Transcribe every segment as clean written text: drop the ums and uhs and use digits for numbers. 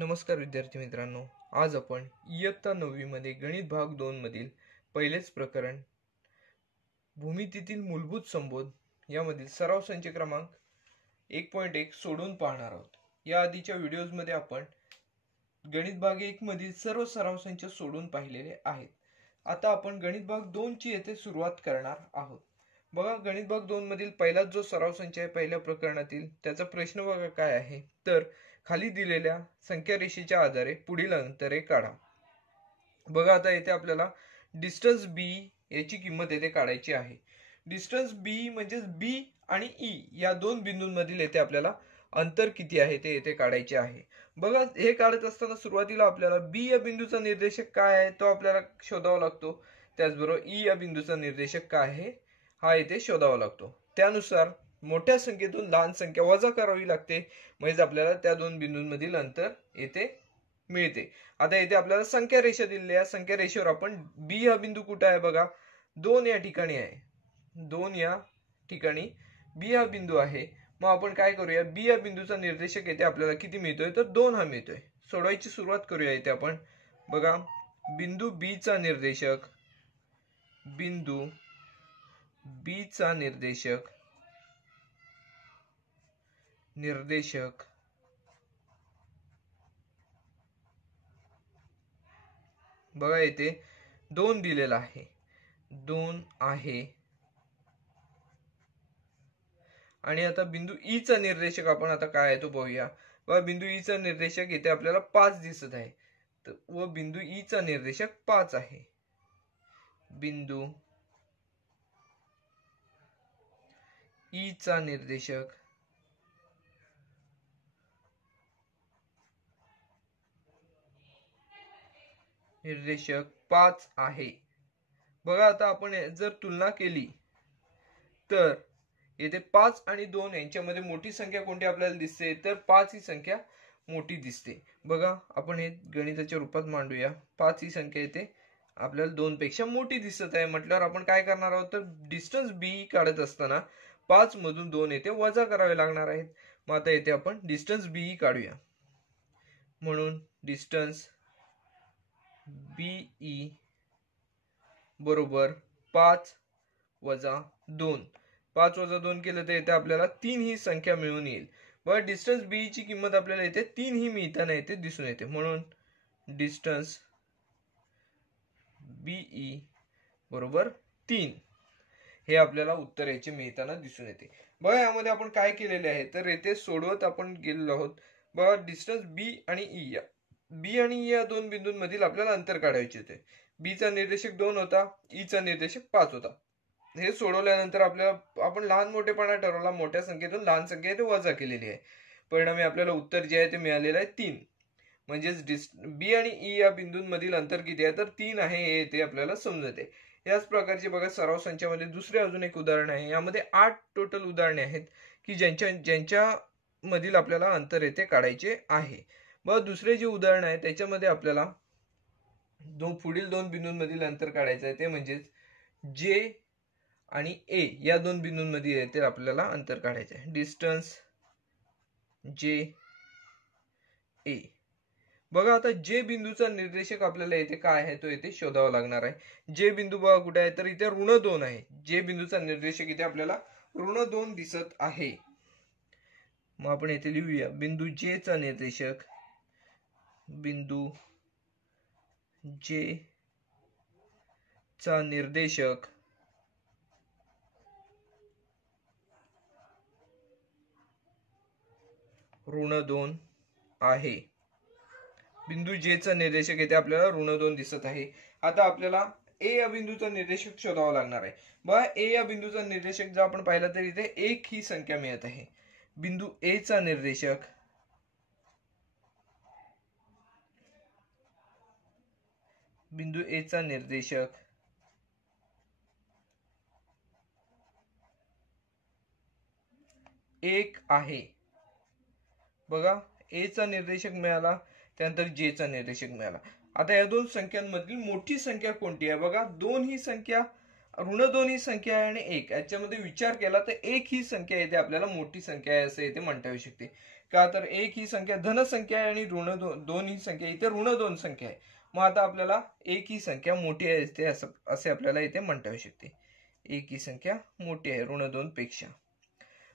नमस्कार विद्यार्थी मित्रांनो, आज आपण इयत्ता 9वी मध्ये गणित भाग 2 मधील पहिलेच प्रकरण भूमितीतील मूलभूत संबोध यामधील सराव संच क्रमांक 1.1 सोडून पाहणार आहोत। या आधीच्या व्हिडिओज मध्ये आपण गणित भाग 1 मधील सर्व सराव संच सोडून पाहिलेले आहेत। आता आपण गणित भाग 2 ची येथे सुरुवात करणार आहोत। बघा, गणित भाग 2 मधील पहिलाच जो सराव संच आहे पहिल्या प्रकरणातील त्याचा प्रश्न बघा काय आहे, तर खाली दिलेल्या संख्या रेषेच्या आधारे पुढील अंतरे काढा। बघा, आता येथे आपल्याला डिस्टन्स बी याची किंमत येथे काढायची आहे। डिस्टन्स बी म्हणजे बी आणि ई या दोन बिंदूंमधील येथे आपल्याला अंतर किती आहे ते येथे काढायचे आहे। बघा, हे काढत असताना सुरुवातीला आपल्याला बी या बिंदूचा निर्देशक काय आहे तो आपल्याला शोधावा लागतो। त्याचबरोबर ई या बिंदूचा निर्देशक काय आहे हा येथे शोधावा लागतो। त्यानुसार मोठ्या संख्येतून लहान संख्या वजा करावी लागते, म्हणजे आपल्याला त्या दोन बिंदूंमधील अंतर येथे मिळते। आता येथे आपल्याला संख्या रेषा दिलेली आहे। संख्या रेषेवर आपण बी हा बिंदू कुठे आहे बघा, 2 या ठिकाणी आहे। 2 या ठिकाणी बी हा बिंदू आहे। मग आपण काय करूया, बी या बिंदूचा निर्देशक येथे आपल्याला किती मिळतोय तर 2 हा मिळतोय। सोडवायची सुरुवात करूया। इथे आपण बघा, बिंदू बी चा निर्देशक, बिंदू बी चा निर्देशक बघा येथे 2 दिलेला आहे, 2 आहे। आणि आता बिंदू ई चा निर्देशक आपण आता काय आहे तो पाहूया। बघा, बिंदू ई चा निर्देशक येथे आपल्याला 5 दिसत आहे, व बिंदू ई चा निर्देशक 5 आहे। बिंदू ई चा निर्देशक निर्देशक 5 आहे। बघा, आता आपण जर तुलना केली तर येथे 5 आणि 2 यांच्यामध्ये मोठी संख्या कोणती आपल्याला दिसते तर 5 ही संख्या मोठी दिसते। बघा, आपण हे गणिताच्या रूपात मांडूया। 5 ही संख्या येथे आपल्याला 2 पेक्षा मोठी दिसत आहे म्हटल्यावर आपण काय करणार आहोत तर डिस्टन्स बी काढत असताना 5 मधून 2 येथे वजा करावे लागणार आहेत। मग आता येथे आपण डिस्टन्स बी काढूया। म्हणून डिस्टन्स बीई बरोबर 5 वजा 2। 5 वजा 2 केलं तर येथे आपल्याला 3 ही संख्या मिळून येईल। बघा, डिस्टन्स बी ची किंमत आपल्याला येथे 3 ही मिळताना येथे दिसून येते। म्हणून डिस्टन्स बीई बरोबर 3 हे आपल्याला उत्तर याचे मिळताना दिसून येते। बघा, यामध्ये आपण काय केलेले आहे तर येथे सोडवत आपण गेलेलो आहोत। बघा, डिस्टन्स बी आणि ई या दोन बिंदूंमधील आपल्याला अंतर काढायचे होते। बी चा निर्देशक 2 होता, ई चा निर्देशक 5 होता। हे सोडवल्यानंतर आपल्याला आपण लहान मोठेपणा ठरवला, मोठ्या संख्येतून लहान संख्या येथे वजा केलेली आहे। परिणामी आपल्याला उत्तर जे आहे ते मिळालेलं आहे 3। म्हणजेच बी आणि ई या बिंदूंमधील अंतर किती आहे तर 3 आहे हे येथे आपल्याला समजते। याच प्रकारचे बघा सराव संचामध्ये दुसरे अजून एक उदाहरण आहे। यामध्ये 8 टोटल उदाहरणे आहेत की ज्यांच्या मधील आपल्याला अंतर येथे काढायचे आहे। मग दुसरे जे उदाहरण आहे त्याच्यामध्ये आपल्याला पुढील दोन बिंदूंमधील अंतर काढायचे आहे, ते म्हणजे जे आणि ए या दोन बिंदूंमध्ये येथे आपल्याला अंतर काढायचे आहे। डिस्टन्स जे ए। बघा, आता जे बिंदूचा निर्देशक आपल्याला येथे काय आहे तो येथे शोधावा लागणार आहे। जे बिंदू बघा कुठे आहे तर इथे -2 आहे। जे बिंदूचा निर्देशक इथे आपल्याला -2 दिसत आहे। मग आपण येथे लिहूया, बिंदू जे चा निर्देशक, बिंदू जे चा निर्देशक -2 आहे। बिंदू जे चा निर्देशक येथे आपल्याला -2 दिसत आहे। आता आपल्याला ए या बिंदूचा निर्देशक शोधावा लागणार आहे। बघा, ए या बिंदूचा निर्देशक जर आपण पाहिला तर इथे 1 ही संख्या मिळत आहे। बिंदू ए चा निर्देशक बिंदू ए चा निर्देशक 1 आहे। बघा, ए चा निर्देशक मिळाला, त्यानंतर जे चा निर्देशक मिळाला। आता या दोन संख्यांमधील मोठी संख्या कोणती आहे बघा, 2 ही संख्या ऋण 2 ही संख्या आहे आणि 1 याच्यामध्ये विचार केला तर 1 ही संख्या येते आपल्याला मोठी संख्या आहे असं इथे म्हणता येऊ शकते. का तर 1 ही संख्या धन संख्या आहे आणि ऋण 2 ही संख्या इथे ऋण 2 संख्या आहे. मग आता आपल्याला 1 ही संख्या मोठी आहे इथे असे आपल्याला इथे म्हणता येऊ शकते. 1 ही संख्या मोठी आहे ऋण 2 पेक्षा.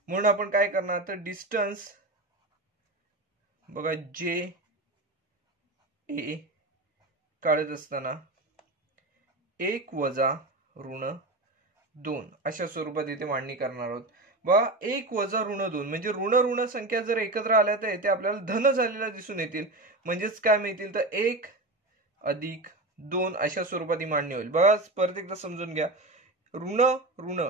म्हणून आपण काय करणार तर डिस्टन्स बघा जे ए काढत असताना 1 वजा ऋण 2 अशा स्वरूपात इथे मांडणी करणार आहोत. बघा 1 वजा ऋण 2 म्हणजे ऋण ऋण संख्या जर एकत्र आल्या तर इथे आपल्याला धन झालेल्या दिसून येतील. म्हणजेच काय मिळतील तर 1 अधिक 2 अशा स्वरूपात ही मांडणी होईल. बघा परत एकदा समजून घ्या. ऋण ऋण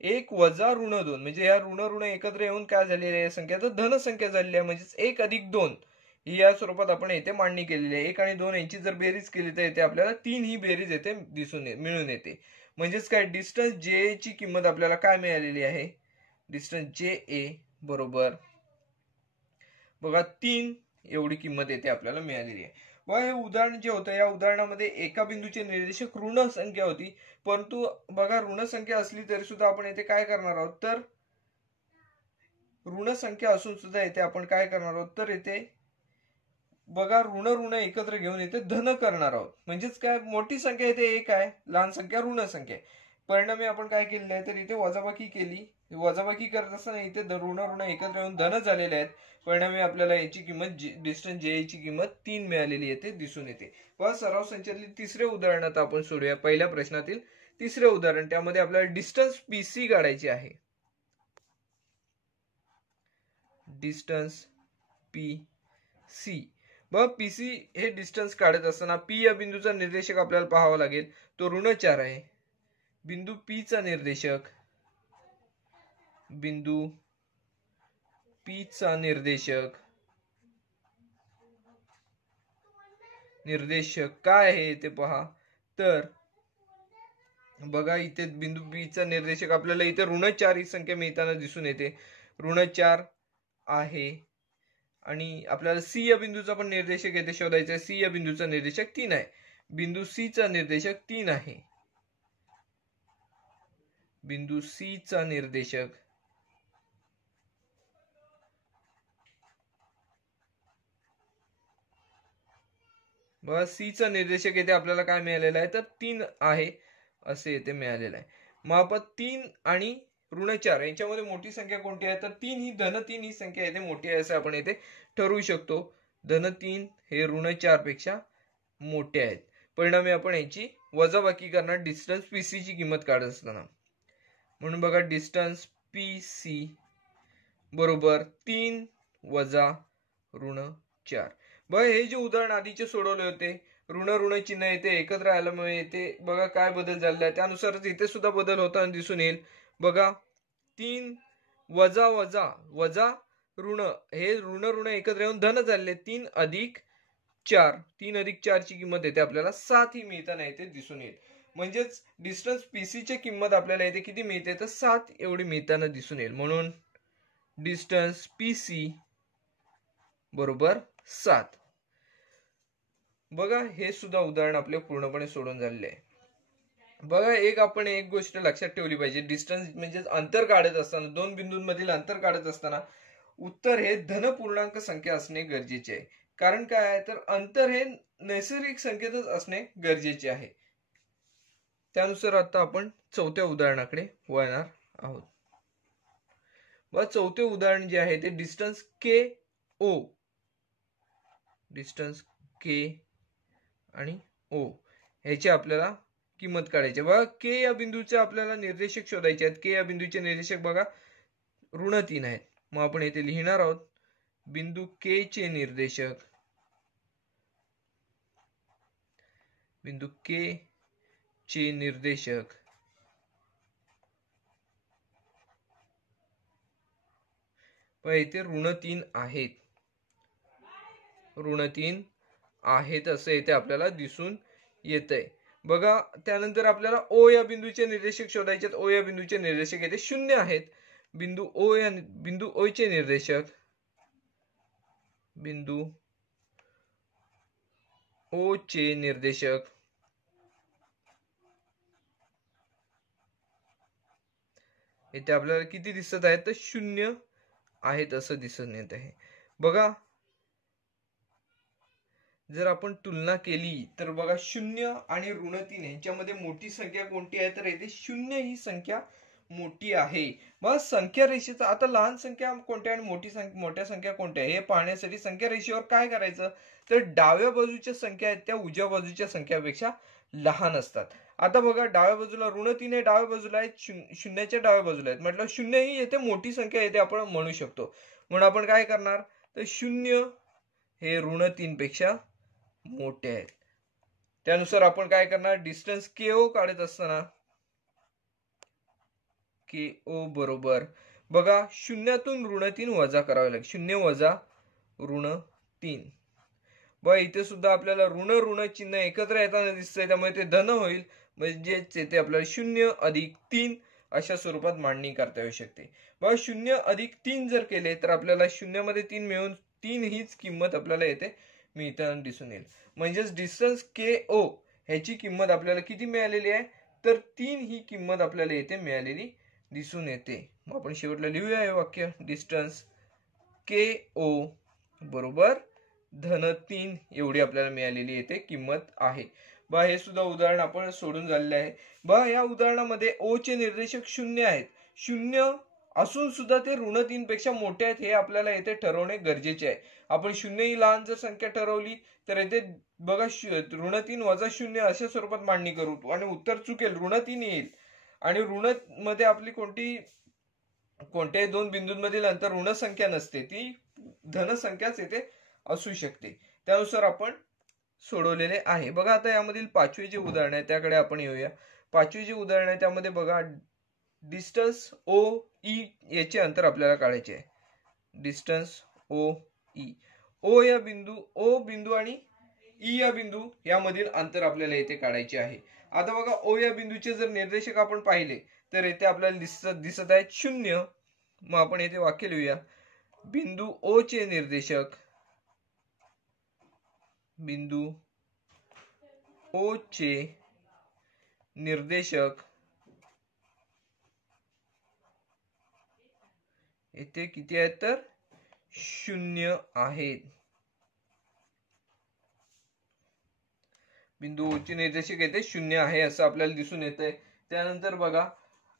1 वजा ऋण 2 म्हणजे या ऋण ऋण एकत्र येऊन काय झालेली आहे संख्या तर धन संख्या झालेली आहे. म्हणजेच 1 अधिक 2 ही या स्वरूपात आपण येथे मांडणी केलेली आहे. 1 आणि 2 यांची जर बेरीज केली तर इथे आपल्याला 3 ही बेरीज येथे मिळून येते. म्हणजेच काय डिस्टन्स जे ची किंमत आपल्याला काय मिळालेली आहे डिस्टन्स जे ए बरोबर बघा 3 एवढी किंमत येथे आपल्याला मिळालेली आहे. बघा हे उदाहरण जे होतं या उदाहरणामध्ये एका बिंदूचे निर्देशक ऋण संख्या होती. परंतु बघा ऋण संख्या असली तरी सुद्धा आपण येथे काय करणार आहोत तर ऋण संख्या असून सुद्धा येथे आपण काय करणार आहोत तर येथे बघा ऋण ऋण एकत्र घेऊन इथे धन करणार आहोत. म्हणजेच काय मोठी संख्या इथे 1 आहे लहान संख्या ऋण संख्या आहे. परिणामी आपण काय केलेलं आहे तर इथे वजाबाकी केली. वजाबाकी करत असताना इथे ऋण ऋण एकत्र येऊन धन झालेले आहेत. परिणामी आपल्याला याची किंमत डिस्टन्स जे ची किंमत 3 मिळालेली येते दिसून येते. बघा सराव संचातील तिसरे उदाहरणात आपण सोडूया. पहिल्या प्रश्नातील तिसरे उदाहरण त्यामध्ये आपल्याला डिस्टन्स पीसी काढायची आहे. डिस्टन्स पी सी बघ पीसी हे डिस्टन्स काढत असताना पी या बिंदूचा निर्देशक आपल्याला पाहावा लागेल. तो ऋण 4 आहे. बिंदू पी चा निर्देशक बिंदू पी चा निर्देशक काय आहे ते पहा. तर बघा इथे बिंदू पी चा निर्देशक आपल्याला इथे ऋण 4 ही संख्या मिळताना दिसून येते. ऋण 4 आहे आणि आपल्याला सी या बिंदूचा पण निर्देशक येथे शोधायचा आहे. सी या बिंदूचा निर्देशक 3 आहे. बिंदू सी चा निर्देशक 3 आहे. बिंदू सी चा निर्देशक बघा सी चा निर्देशक येथे आपल्याला काय मिळालेला आहे तर 3 आहे असे येथे मिळालेलं आहे. मग आपण 3 आणि ऋण 4 यांच्यामध्ये मोठी संख्या कोणती आहे तर 3 ही धन 3 ही संख्या येथे मोठी आहे असं आपण येथे ठरवू शकतो. धन 3 हे ऋण 4 पेक्षा मोठे आहेत. परिणामी आपण यांची वजाबाकी करणार डिस्टन्स पीसी ची किंमत काढत असताना. म्हणून बघा डिस्टन्स पीसी बरोबर 3 वजा ऋण 4. बघा हे जे उदाहरण आधीचे सोडवले होते ऋण ऋण चिन्ह येते एकत्र आल्यामुळे येते बघा काय बदल झालेला आहे त्यानुसारच इथे सुद्धा बदल होताना दिसून येईल. बघा 3 वजा वजा वजा ऋण हे ऋण ऋण एकत्र येऊन धन झालेले 3 अधिक 4 3 अधिक 4 ची किंमत येते आपल्याला 7 ही मिळताना येते दिसून येईल. म्हणजेच डिस्टन्स पीसी ची किंमत आपल्याला येते किती मिळते तर 7 एवढी मिळताना दिसून येईल. म्हणून डिस्टन्स पीसी बरोबर 7. बघा हे सुद्धा उदाहरण आपले पूर्णपणे सोडून झालेले आहे. बघा आपण एक गोष्ट लक्षात ठेवली पाहिजे. डिस्टन्स म्हणजे अंतर काढत असताना दोन बिंदूंमधील अंतर काढत असताना उत्तर हे धन पूर्णांक संख्या असणे गरजेचे आहे. कारण काय आहे तर अंतर हे नैसर्गिक संख्येतच असणे गरजेचे आहे. त्यानुसार आता आपण चौथ्या उदाहरणाकडे वळणार आहोत. व चौथे उदाहरण जे आहे ते डिस्टन्स के ओ डिस्टन्स के आणि ओ ह्याची आपल्याला किंमत काढायची. बघा के या बिंदूचे आपल्याला निर्देशक शोधायचे आहेत. के या बिंदूचे निर्देशक बघा ऋण 3 आहेत. मग आपण येथे लिहिणार आहोत बिंदू के चे निर्देशक बिंदू के चे निर्देशक इथे ऋण 3 आहेत. ऋण 3 आहेत असं इथे आपल्याला दिसून येतंय. बघा त्यानंतर आपल्याला ओ या बिंदूचे निर्देशक शोधायचे आहेत. ओ या बिंदूचे निर्देशक येथे 0 आहेत. बिंदू ओ चे निर्देशक बिंदू ओ चे निर्देशक इथे आपल्याला किती दिसत आहे तर 0 आहेत असं दिसून येत आहे. बघा जर आपण तुलना केली तर बघा 0 आणि ऋण 3 यांच्यामध्ये मोठी संख्या कोणती आहे तर येथे 0 ही संख्या मोठी आहे. मग संख्या रेषेचा आता लहान संख्या कोणत्या आणि मोठ्या संख्या कोणत्या हे पाहण्यासाठी संख्या रेषेवर काय करायचं तर डाव्या बाजूच्या संख्या आहेत त्या उजव्या बाजूच्या संख्यापेक्षा लहान असतात. आता बघा डाव्या बाजूला ऋण 3 आहे, डाव्या बाजूला आहेत, शून्याच्या डाव्या बाजूला आहेत, म्हटलं 0 ही येथे मोठी संख्या येते आपण म्हणू शकतो. म्हणून आपण काय करणार तर 0 हे ऋण 3 पेक्षा मोठे आहेत. त्यानुसार आपण काय करणार डिस्टन्स KO काढत असताना KO बरोबर बघा शून्यातून ऋण 3 वजा करावे लागेल. 0 वजा ऋण 3. बघा इथे सुद्धा आपल्याला ऋण ऋण चिन्ह एकत्र येताना दिसतंय त्यामुळे ते धन होईल. म्हणजेच येथे आपल्याला 0 अधिक 3 अशा स्वरूपात मांडणी करता येऊ शकते. बघा 0 अधिक 3 जर केले तर आपल्याला 0 मध्ये 3 मिळून 3 हीच किंमत आपल्याला येते मिळताना दिसून येईल. म्हणजेच डिस्टन्स KO ह्याची किंमत आपल्याला किती मिळालेली आहे तर 3 ही किंमत आपल्याला येथे मिळालेली दिसून येते. मग आपण शेवटला लिहूया हे वाक्य डिस्टन्स KO बरोबर धन 3 एवढी आपल्याला मिळालेली येथे किंमत आहे. बा हे सुद्धा उदाहरण आपण सोडून झालेले आहे. बा या उदाहरणामध्ये O चे निर्देशक 0 आहेत. 0 असून सुद्धा ते ऋण 3 पेक्षा मोठे आहेत हे आपल्याला येथे ठरवणे गरजेचे आहे. आपण 0 ही लहान जर संख्या ठरवली तर येथे बघा ऋण 3 वजा 0 अशा स्वरूपात मांडणी करू आणि उत्तर चुकेल ऋण 3 येईल. आणि ऋण मध्ये आपली कोणत्याही दोन बिंदूंमधील अंतर ऋण संख्या नसते, ती धन संख्याच येथे असू शकते. त्यानुसार आपण सोडवलेले आहे. बघा आता यामधील पाचवे जे उदाहरण आहे त्याकडे आपण येऊया. पाचवे जे उदाहरण आहे त्यामध्ये बघा डिस्टन्स OE याचे अंतर आपल्याला काढायचे आहे. डिस्टन्स OE O बिंदू आणि E या बिंदू यामधील अंतर आपल्याला येथे काढायचे आहे. आता बघा O या बिंदूचे जर निर्देशक आपण पाहिले तर येथे आपल्याला दिसत आहेत 0. मग आपण येथे वाक्य लिहूया बिंदू O चे निर्देशक बिंदू O चे निर्देशक येथे किती आहेत तर 0 आहेत. बिंदू O चे निर्देशक येथे 0 आहे असं आपल्याला दिसून येतंय. त्यानंतर बघा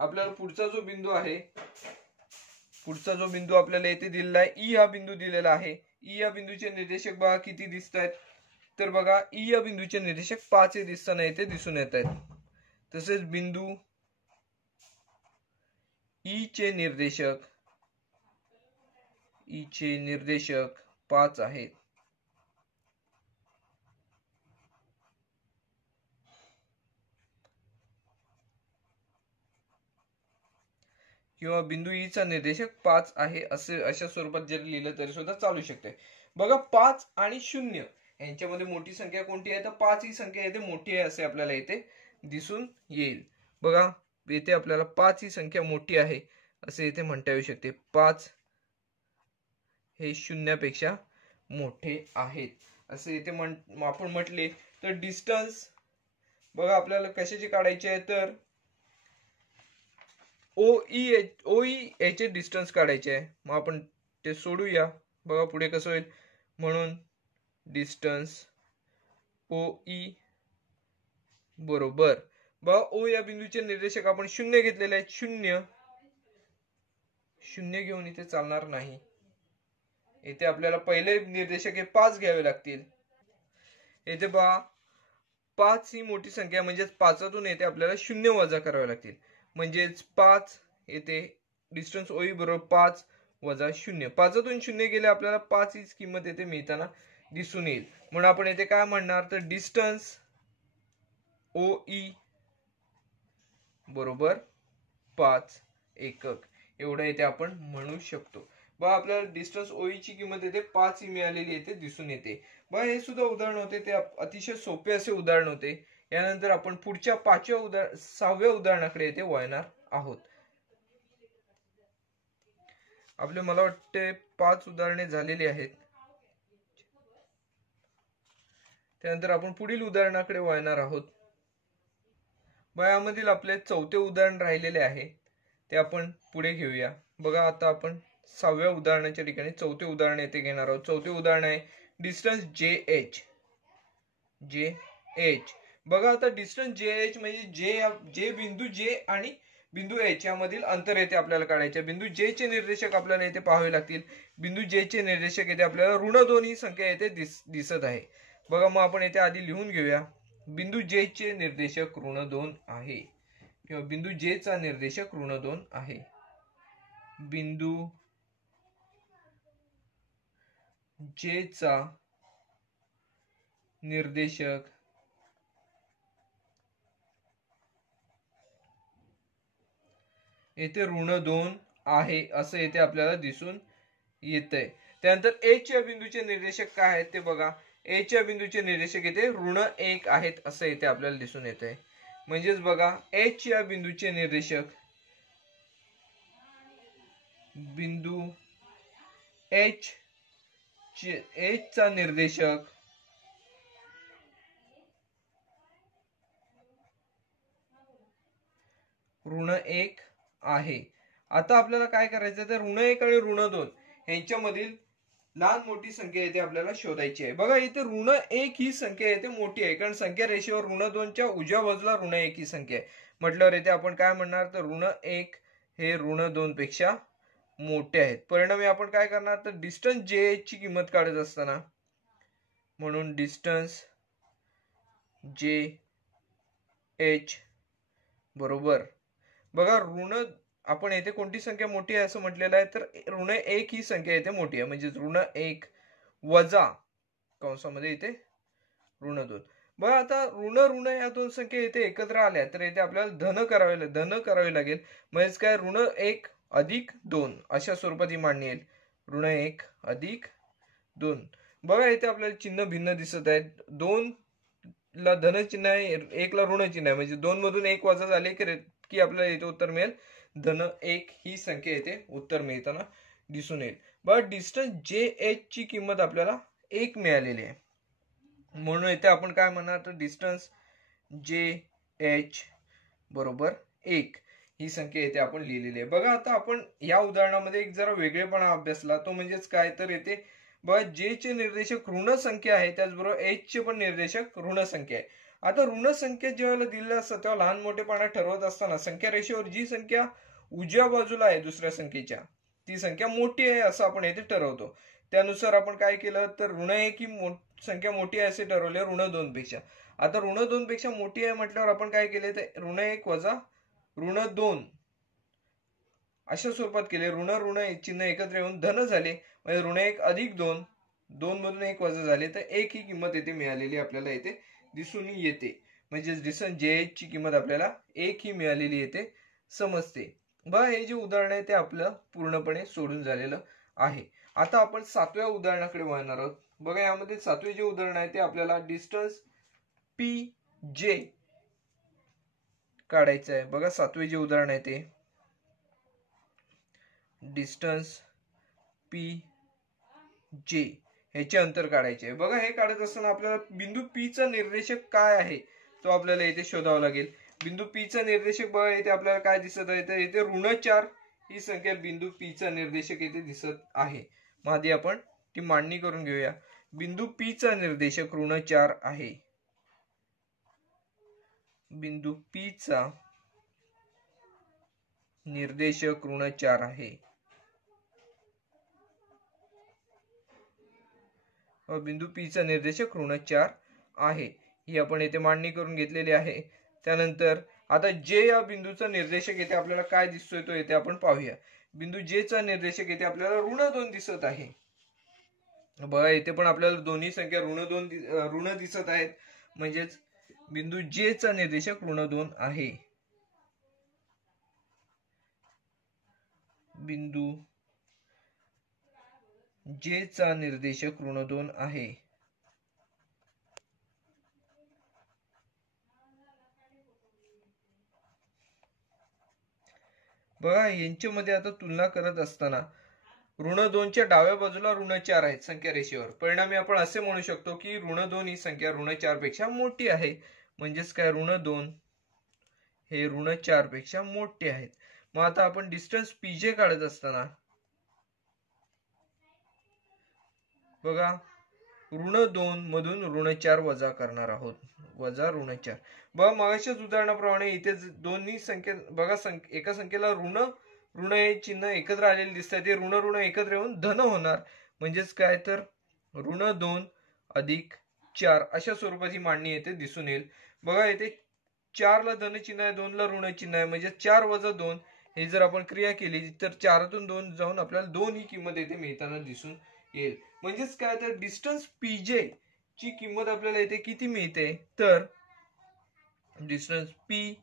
आपल्याला पुढचा जो बिंदू आपल्याला येथे दिलेला आहे E हा बिंदू दिलेला आहे. E या बिंदूचे निर्देशक बघा किती दिसत आहेत तर बघा E या बिंदूचे निर्देशक 5 हे दिसताना येथे दिसून येत आहेत. तसेच बिंदू E चे निर्देशक 5 आहेत. किंवा बिंदू E चा निर्देशक 5 आहे अशा स्वरूपात जरी लिहिलं तरी सुद्धा चालू शकते. बघा 5 आणि 0 यांच्यामध्ये मोठी संख्या कोणती आहे तर 5 ही संख्या येथे मोठी आहे असे आपल्याला येथे दिसून येईल. बघा येथे आपल्याला 5 ही संख्या मोठी आहे असे येथे म्हणता येऊ शकते. 5 हे 0 पेक्षा मोठे आहेत असे येथे आपण म्हटले तर डिस्टन्स बघा आपल्याला कशाचे काढायचे आहे तर OE याचे डिस्टन्स काढायचे आहे. मग आपण ते सोडूया. बघा पुढे कसं होईल म्हणून डिस्टन्स OE बरोबर बघा O या बिंदूचे निर्देशक आपण 0 घेतलेले आहेत. 0 घेऊन इथे चालणार नाही. इथे आपल्याला पहिले निर्देशक हे 5 घ्यावे लागतील. येथे बघा 5 ही मोठी संख्या म्हणजेच 5तून येथे आपल्याला 0 वजा करावे लागतील. म्हणजेच 5 येथे डिस्टन्स OE बरोबर 5 वजा 0. 5तून 0 गेले आपल्याला 5 हीच किंमत येथे मिळताना दिसून येईल. म्हणून आपण येथे काय म्हणणार तर डिस्टन्स OE बरोबर 5 एकक एवढं येथे आपण म्हणू शकतो. बघा आपल्याला डिस्टन्स OE ची किंमत येथे 5 ही मिळालेली येथे दिसून येते. बघा हे सुद्धा उदाहरण होते ते अतिशय सोपे असे उदाहरण होते. यानंतर आपण पुढच्या 6व्या उदाहरणाकडे येथे वळणार आहोत. आपले मला वाटते 5 उदाहरणे झालेली आहेत. त्यानंतर आपण पुढील उदाहरणाकडे वळणार आहोत. यामधील आपले 4थे उदाहरण राहिलेले आहे. ते आपण पुढे घेऊया. बघा आता आपण 6व्या उदाहरणाच्या ठिकाणी 4थे उदाहरण येथे घेणार आहोत. 4थे उदाहरण आहे डिस्टन्स JH. बघा आता डिस्टन्स JH म्हणजे जे बिंदू J आणि बिंदू H यामधील अंतर येथे आपल्याला काढायचे. बिंदू J चे निर्देशक आपल्याला येथे पाहावे लागतील. बिंदू J चे निर्देशक येथे आपल्याला ऋण 2 ही संख्या येथे दिसत आहे. बघा मग आपण येथे आधी लिहून घेऊया. बिंदू J चे निर्देशक ऋण 2 आहे किंवा बिंदू J चा निर्देशक ऋण 2 आहे. बिंदू J चा निर्देशक येथे ऋण 2 आहे असं येथे आपल्याला दिसून येतंय. त्यानंतर H या बिंदूचे निर्देशक काय आहेत ते बघा. H या बिंदूचे निर्देशक येथे ऋण 1 आहेत असं येथे आपल्याला दिसून येतंय. म्हणजेच बघा H या बिंदूचे निर्देशक बिंदू H चा निर्देशक ऋण 1 आहे. आता आपल्याला काय करायचं तर ऋण 1 आणि ऋण 2 यांच्यामधील लहान मोठी संख्या येथे आपल्याला शोधायची आहे. बघा इथे ऋण 1 ही संख्या येथे मोठी आहे कारण संख्या रेषेवर ऋण 2 च्या उजव्या बाजूला ऋण 1 ही संख्या आहे. म्हटल्यावर येथे आपण काय म्हणणार तर ऋण 1 हे ऋण 2 पेक्षा मोठे आहेत. परिणामी आपण काय करणार तर डिस्टन्स JH ची किंमत काढत असताना म्हणून डिस्टन्स JH बरोबर बघा आपण येथे कोणती संख्या मोठी आहे असं म्हटलेलं आहे तर ऋण 1 ही संख्या येथे मोठी आहे. म्हणजे ऋण 1 वजा कंसामध्ये इथे ऋण 2. बघा आता ऋण या दोन संख्या येथे एकत्र आल्या तर येथे आपल्याला धन करावे लागेल. म्हणजे काय ऋण 1 अधिक 2 अशा स्वरूपात ही मांडणी येईल. ऋण 1 अधिक 2. बघा इथे आपल्याला चिन्ह भिन्न दिसत आहेत. 2 ला धन चिन्ह आहे, 1 ला ऋण चिन्ह आहे. म्हणजे 2 मधून 1 वजा झाले की आपल्याला इथे उत्तर मिळेल धन 1 ही संख्या येथे उत्तर मिळताना दिसून येईल. बघा डिस्टन्स JH ची किंमत आपल्याला 1 मिळालेली आहे. म्हणून इथे आपण काय म्हणणार तर डिस्टन्स JH बरोबर 1 ही संख्या येथे आपण लिहिलेली आहे. बघा आता आपण या उदाहरणामध्ये एक जरा वेगळेपणा अभ्यासला तो म्हणजेच काय तर येथे बघा J चे निर्देशक ऋण संख्या आहे त्याचबरोबर H चे पण निर्देशक ऋण संख्या आहे. आता ऋण संख्या जेव्हा दिलेल्या असतात तेव्हा लहान मोठेपणा ठरवत असताना संख्या रेषेवर जी संख्या उजव्या बाजूला आहे दुसऱ्या संख्येच्या ती संख्या मोठी आहे असं आपण येथे ठरवतो. त्यानुसार आपण काय केलं तर ऋण 1 ही संख्या मोठी आहे असे ठरवले ऋण 2 पेक्षा. आता ऋण 2 पेक्षा मोठी आहे म्हटल्यावर आपण काय केले तर ऋण 1 वजा ऋण 2 अशा स्वरूपात केले. ऋण चिन्ह एकत्र येऊन धन झाले. म्हणजे ऋण 1 अधिक 2 2 मधून 1 वजा झाले तर 1 ही किंमत येथे मिळालेली आपल्याला येथे दिसून येते. म्हणजे डिस्टन्स JH ची किंमत आपल्याला 1 ही मिळालेली येथे समजते. बघा हे जे उदाहरण आहे ते आपलं पूर्णपणे सोडून झालेलं आहे. आता आपण 7व्या उदाहरणाकडे वळणार आहोत. बघा यामध्ये 7वे जे उदाहरण आहे ते आपल्याला डिस्टन्स PJ काढायचं आहे. बघा 7वे जे उदाहरण आहे ते डिस्टन्स PJ ह्याचे अंतर काढायचे आहे. बघा हे काढत असताना आपल्याला बिंदू P चा निर्देशक काय आहे तो आपल्याला इथे शोधावा लागेल. बिंदू P चा निर्देशक बघा इथे आपल्याला काय दिसत आहे तर इथे ऋण 4 ही संख्या बिंदू P चा निर्देशक इथे दिसत आहे. मग आधी आपण ती मांडणी करून घेऊया. बिंदू P चा निर्देशक ऋण 4 आहे. बिंदू P चा निर्देशक ऋण 4 आहे. बिंदू P चा निर्देशक ऋण 4 आहे ही आपण येथे मांडणी करून घेतलेली आहे. त्यानंतर आता J या बिंदूचा निर्देशक येथे आपल्याला काय दिसतोय तो येथे आपण पाहूया. बिंदू J चा निर्देशक येथे आपल्याला ऋण 2 दिसत आहे. बघा येथे पण आपल्याला दोन्ही संख्या ऋण दिसत आहेत. म्हणजेच बिंदू J चा निर्देशक ऋण 2 आहे. बिंदू J चा निर्देशक ऋण 2 आहे. बघा यांच्यामध्ये आता तुलना करत असताना ऋण 2 च्या डाव्या बाजूला ऋण 4 आहेत संख्या रेषेवर. परिणामी आपण असे म्हणू शकतो की ऋण 2 ही संख्या ऋण 4 पेक्षा मोठी आहे. म्हणजेच काय ऋण 2 हे ऋण 4 पेक्षा मोठे आहेत. मग आता आपण डिस्टन्स पीजे काढत असताना बघा ऋण 2 मधून ऋण 4 वजा करणार आहोत, वजा ऋण 4. बघा मगाच्याच उदाहरणाप्रमाणे इथे दोन्ही संख्या बघा एका संख्येला ऋण ऋण हे चिन्ह एकत्र आलेले दिसतात, ते ऋण ऋण एकत्र येऊन धन होणार. म्हणजेच काय तर ऋण 2 अधिक 4 अशा स्वरूपाची मांडणी येथे दिसून येईल. बघा येथे 4 ला धन चिन्ह आहे, 2 ला ऋण चिन्ह आहे, म्हणजे 4 वजा 2 हे जर आपण क्रिया केली तर 4तून 2 जाऊन आपल्याला 2 ही किंमत येथे मिळताना दिसून येईल. म्हणजेच काय तर डिस्टन्स पीजे ची किंमत आपल्याला इथे किती मिळते तर डिस्टन्स पी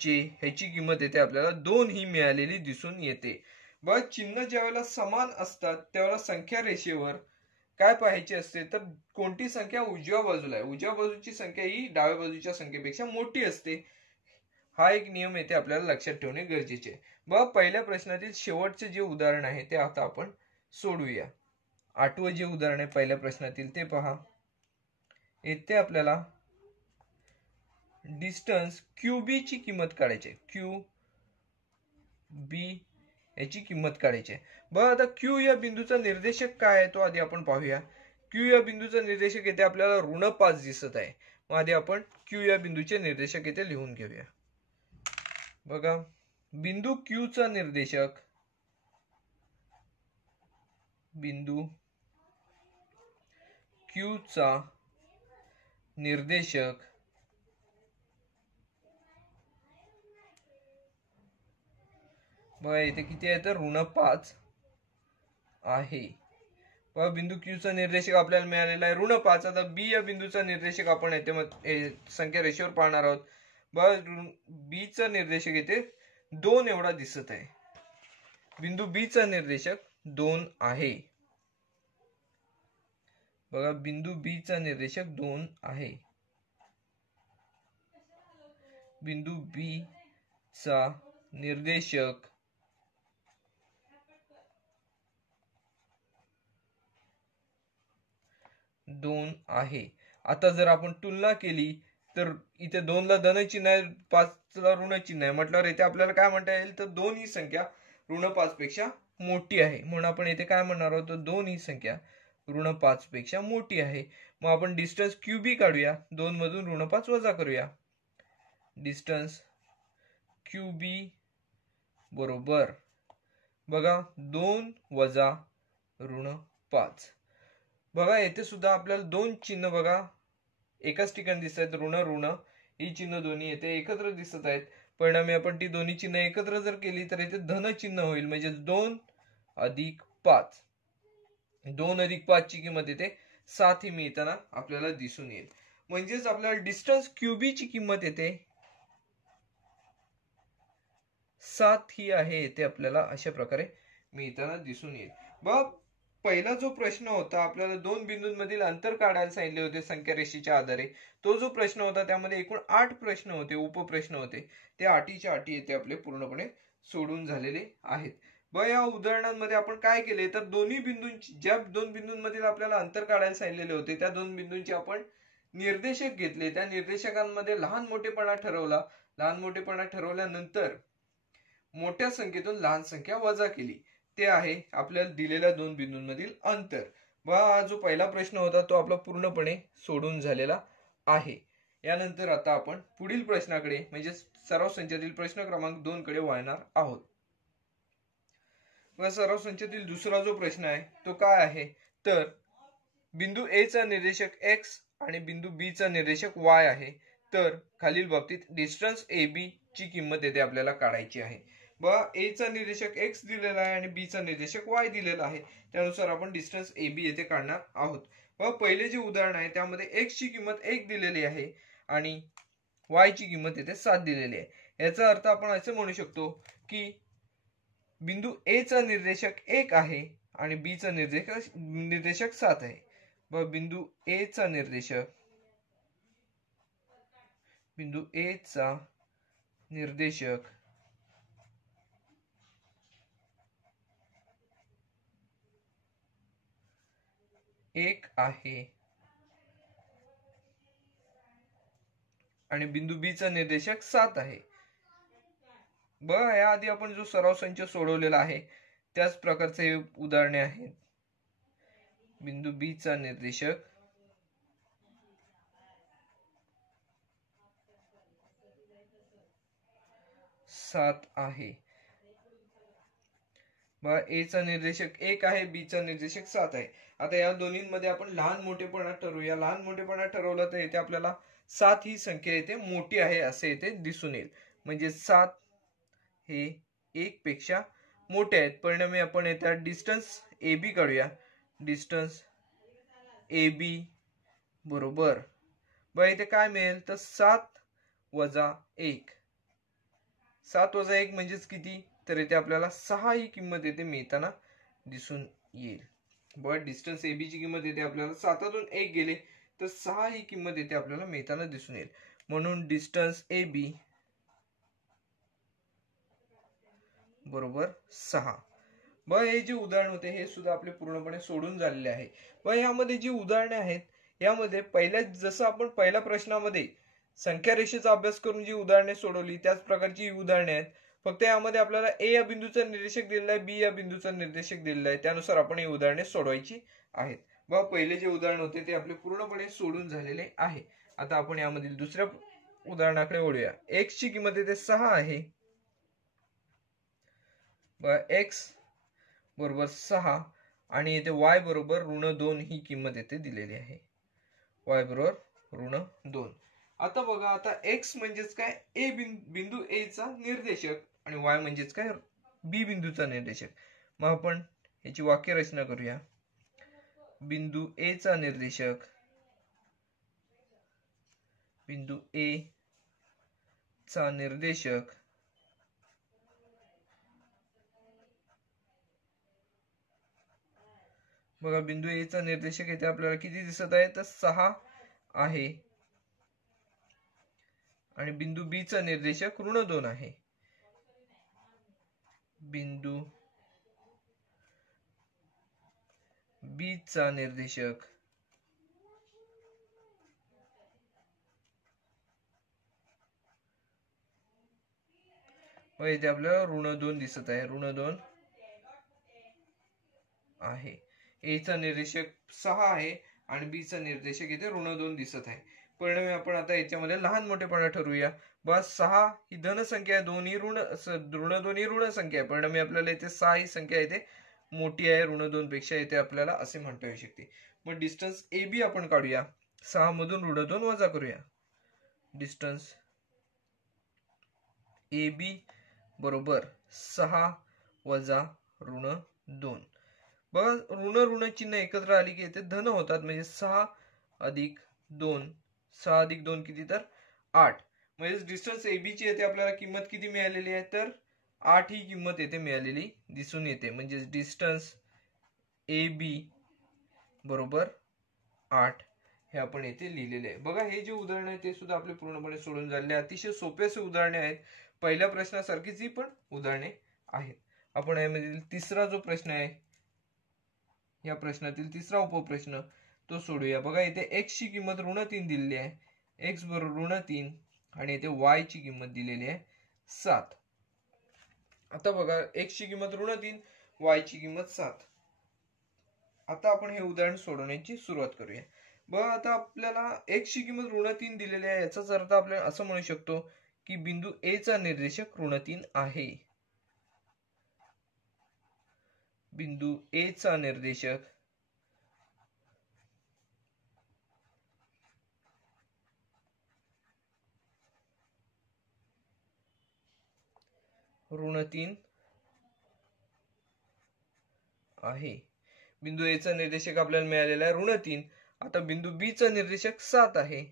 जे ह्याची किंमत येते आपल्याला 2 ही मिळालेली दिसून येते. बघ चिन्ह ज्यावेळेला समान असतात त्यावेळेला संख्या रेषेवर काय पाहायचे असते तर कोणती संख्या उजव्या बाजूला आहे, उजव्या बाजूची संख्या ही डाव्या बाजूच्या संख्येपेक्षा मोठी असते. हा एक नियम येथे आपल्याला लक्षात ठेवणे गरजेचे आहे. बघ पहिल्या प्रश्नातील शेवटचे जे उदाहरण आहे ते आता आपण सोडवूया. 8वं जे उदाहरण आहे पहिल्या प्रश्नातील ते पहा. येथे आपल्याला डिस्टन्स क्यूबी ची किंमत काढायची आहे, क्यू बी याची किंमत काढायची आहे. बघा आता क्यू या बिंदूचा निर्देशक काय आहे तो आधी आपण पाहूया. क्यू या बिंदूचा निर्देशक येथे आपल्याला ऋण 5 दिसत आहे. मग आधी आपण क्यू या बिंदूचे निर्देशक येथे लिहून घेऊया. बघा बिंदू क्यू चा निर्देशक, बिंदू क्यू चा निर्देशक बघा इथे किती आहे तर ऋण 5 आहे. बघा बिंदू क्यू चा निर्देशक आपल्याला मिळालेला आहे ऋण 5. आता बी या बिंदूचा निर्देशक आपण येथे संख्या रेषेवर पाहणार आहोत. बघा बी चा निर्देशक येथे 2 एवढा दिसत आहे. बिंदू बी चा निर्देशक 2 आहे. बघा बिंदू बी चा निर्देशक 2 आहे. बिंदू बी चा निर्देशक 2 आहे. आता जर आपण तुलना केली तर इथे 2 ला धन चिन्ह आहे, 5 ला ऋण चिन्ह आहे, म्हटल्यावर इथे आपल्याला काय म्हणता येईल तर 2 ही संख्या ऋण 5 पेक्षा मोठी आहे. म्हणून आपण इथे काय म्हणणार आहोत तर 2 ही संख्या ऋण 5 पेक्षा मोठी आहे. मग आपण डिस्टन्स क्यूबी काढूया, 2 मधून ऋण 5 वजा करूया. डिस्टन्स क्यूबी बरोबर बघा 2 वजा ऋण 5. बघा येथे सुद्धा आपल्याला 2 चिन्ह बघा एकाच ठिकाणी दिसत आहेत, ऋण ऋण ही चिन्ह दोन्ही येथे एकत्र दिसत आहेत. परिणामी आपण ती दोन्ही चिन्ह एकत्र जर केली तर येथे धन चिन्ह होईल, म्हणजे 2 अधिक 5. 2 अधिक 5 ची किंमत येते 7 ही मिळताना आपल्याला दिसून येईल. म्हणजेच आपल्याला डिस्टन्स क्यूबी ची किंमत येते 7 ही आहे, येथे आपल्याला अशा प्रकारे मिळताना दिसून येईल. बघ पहिला जो प्रश्न होता आपल्याला 2 बिंदूंमधील अंतर काढायला सांगितले होते संख्या रेषेच्या आधारे, तो जो प्रश्न होता त्यामध्ये एकूण 8 प्रश्न होते, उपप्रश्न होते. ते 8च्या 8 येथे आपले पूर्णपणे सोडून झालेले आहेत. बघ या उदाहरणांमध्ये आपण काय केले तर दोन्ही बिंदूंची ज्या 2 बिंदूंमधील आपल्याला अंतर काढायला सांगितलेले होते त्या 2 बिंदूंचे आपण निर्देशक घेतले, त्या निर्देशकांमध्ये लहान मोठेपणा ठरवला. लहान मोठेपणा ठरवल्यानंतर मोठ्या संख्येतून लहान संख्या वजा केली, ते आहे आपल्याला दिलेल्या 2 बिंदूंमधील अंतर. हा जो पहिला प्रश्न होता तो आपला पूर्णपणे सोडून झालेला आहे. यानंतर आता आपण पुढील प्रश्नाकडे म्हणजे सराव संचातील प्रश्न क्रमांक 2 कडे वळणार आहोत. सराव संचातील दुसरा जो प्रश्न आहे तो काय आहे तर बिंदू ए चा निर्देशक x आणि बिंदू बी चा निर्देशक y आहे. तर खालील बाबतीत डिस्टन्स ए बी ची किंमत येथे आपल्याला काढायची आहे. बघा ए चा निर्देशक x दिलेला आहे आणि बी चा निर्देशक y दिलेला आहे, त्यानुसार आपण डिस्टन्स ए बी येथे काढणार आहोत. बघा पहिले जे उदाहरण आहे त्यामध्ये x ची किंमत 1 दिलेली आहे आणि y ची किंमत येथे 7 दिलेली आहे. याचा अर्थ आपण असे म्हणू शकतो की बिंदू ए चा निर्देशक 1 आहे आणि बी चा निर्देशक 7 आहे. बघा बिंदू ए चा निर्देशक 1 आहे आणि बिंदू बी चा निर्देशक 7 आहे. बघा याआधी आपण जो सराव संच सोडवलेला आहे त्याच प्रकारचे हे उदाहरणे आहेत. बिंदू बी चा निर्देशक 7 आहे. बघा ए चा निर्देशक 1 आहे, बी चा निर्देशक 7 आहे. आता या दोन्हींमध्ये आपण लहान मोठेपणा ठरवूया. लहान मोठेपणा ठरवलं तर इथे आपल्याला 7 ही संख्या इथे मोठी आहे असे इथे दिसून येईल. म्हणजे 7 हे 1 पेक्षा मोठे आहेत. परिणामी आपण इथे डिस्टन्स ए बी काढूया. डिस्टन्स ए बी बरोबर बघा इथे काय मिळेल तर 7 वजा 1. 7 वजा 1 म्हणजेच किती तर इथे आपल्याला 6 ही किंमत येथे मिळताना दिसून येईल. बघा डिस्टन्स ए बी ची किंमत येते आपल्याला 7तून 1 गेले तर 6 ही किंमत येते आपल्याला मिळताना दिसून येईल. म्हणून डिस्टन्स ए बी बरोबर 6. बघा हे जे उदाहरण होते हे सुद्धा आपले पूर्णपणे सोडून झालेले आहे. बघा यामध्ये जी उदाहरणे आहेत यामध्ये पहिल्या जसं आपण पहिल्या प्रश्नामध्ये संख्या रेषेचा अभ्यास करून जी उदाहरणे सोडवली त्याच प्रकारची ही उदाहरणे आहेत. फक्त यामध्ये आपल्याला ए या बिंदूचा निर्देशक दिलेला आहे, बी या बिंदूचा निर्देशक दिलेला आहे, त्यानुसार आपण ही उदाहरणे सोडवायची आहेत. बघा पहिले जे उदाहरण होते ते आपले पूर्णपणे सोडून झालेले आहे. आता आपण यामधील दुसऱ्या उदाहरणाकडे वळूया. एक्स ची किंमत येते 6 आहे. बघा एक्स बरोबर 6 आणि येथे y बरोबर -2 ही किंमत येथे दिलेली आहे. y बरोबर -2. आता बघा आता x म्हणजेच काय ए बिंदू ए चा निर्देशक आणि y म्हणजेच काय बी बिंदूचा निर्देशक. मग आपण याची वाक्यरचना करूया. बिंदू ए चा निर्देशक बिंदू ए चा निर्देशक बघा बिंदू ए चा निर्देशक इथे आपल्याला किती दिसत आहे तर 6 आहे आणि बिंदू बी चा निर्देशक -2 आहे. बिंदू बी चा निर्देशक इथे आपल्याला -2 दिसत आहे. -2 आहे. ए चा निर्देशक 6 आहे आणि बी चा निर्देशक इथे -2 दिसत आहे. परिणामी आपण आता याच्यामध्ये लहान मोठेपणा ठरवूया. बस 6 ही धन संख्या आहे, दोन्ही दोन्ही ऋण संख्या आहे. परिणामी आपल्याला इथे 6 ही संख्या इथे मोठी आहे -2 पेक्षा इथे आपल्याला असे म्हणता येऊ शकते. मग डिस्टन्स ए बी आपण काढूया. 6 मधून -2 वजा करूया. डिस्टन्स ए बी बरोबर 6 वजा -2. बघा ऋण चिन्ह एकत्र आली की येथे धन होतात. म्हणजे 6 अधिक 2 6 अधिक 2 किती तर 8. म्हणजे डिस्टन्स ए बी ची येथे आपल्याला किंमत किती मिळालेली आहे तर 8 ही किंमत येथे मिळालेली दिसून येते. म्हणजे डिस्टन्स ए बी बरोबर 8 हे आपण येथे लिहिलेले आहे. बघा हे जे उदाहरण आहे ते सुद्धा आपले पूर्णपणे सोडून झालेले. अतिशय सोपे असे उदाहरणे आहेत. पहिल्या प्रश्नासारखीच ही पण उदाहरणे आहेत. आपण यामधील तिसरा जो प्रश्न आहे या प्रश्नातील तिसरा उपप्रश्न तो सोडूया. बघा इथे x ची किंमत -3 दिलेली आहे. x बरोबर -3 आणि इथे y ची किंमत दिलेली आहे 7. आता बघा x ची किंमत -3 y ची किंमत 7. आता आपण हे उदाहरण सोडवण्याची सुरुवात करूया. बघा आता आपल्याला x ची किंमत -3 दिलेली आहे. याचाच अर्थ आपण असं म्हणू शकतो की बिंदू ए चा निर्देशक -3 आहे. बिंदू ए चा निर्देशक -3 आहे. बिंदू ए चा निर्देशक आपल्याला मिळालेला आहे -3. आता बिंदू बी चा निर्देशक 7 आहे.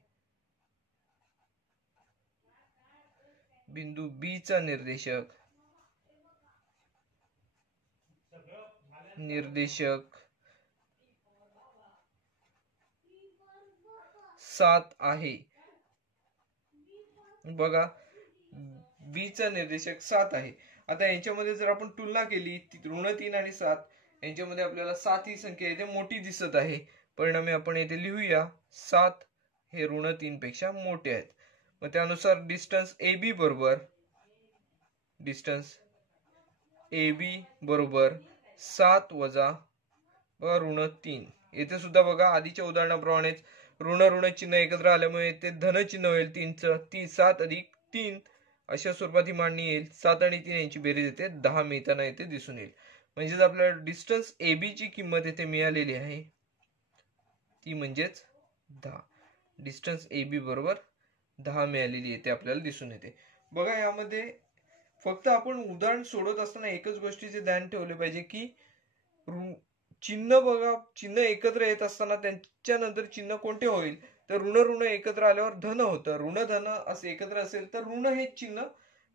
बिंदू बी चा निर्देशक 7 आहे. बघा बी चा निर्देशक 7 आहे. आता यांच्यामध्ये जर आपण तुलना केली -3 आणि 7 यांच्यामध्ये आपल्याला 7 ही संख्या इथे मोठी दिसत आहे. परिणामी आपण इथे लिहूया 7 हे -3 पेक्षा मोठे आहेत. मग त्यानुसार डिस्टन्स ए बी बरोबर डिस्टन्स ए बी बरोबर 7 वजा ऋण 3. येथे सुद्धा बघा आधीच्या उदाहरणाप्रमाणेच ऋण चिन्ह एकत्र आल्यामुळे ते धन चिन्ह होईल 3चं 7 अधिक 3 अशा स्वरूपात ही मांडणी येईल. 7 आणि 3 यांची बेरीज येते 10 मिळताना येथे दिसून येईल. म्हणजेच आपल्याला डिस्टन्स ए बी ची किंमत येथे मिळालेली आहे ती म्हणजेच 10. डिस्टन्स ए बी बरोबर 10 मिळालेली येते आपल्याला दिसून येते. बघा यामध्ये फक्त आपण उदाहरण सोडवत असताना एकच गोष्टीचे ध्यान ठेवले पाहिजे की चिन्ह बघा, चिन्ह एकत्र येत असताना त्यांच्यानंतर चिन्ह कोणते होईल तर ऋण एकत्र आल्यावर धन होतं. ऋण धन असे एकत्र असेल तर ऋण हे चिन्ह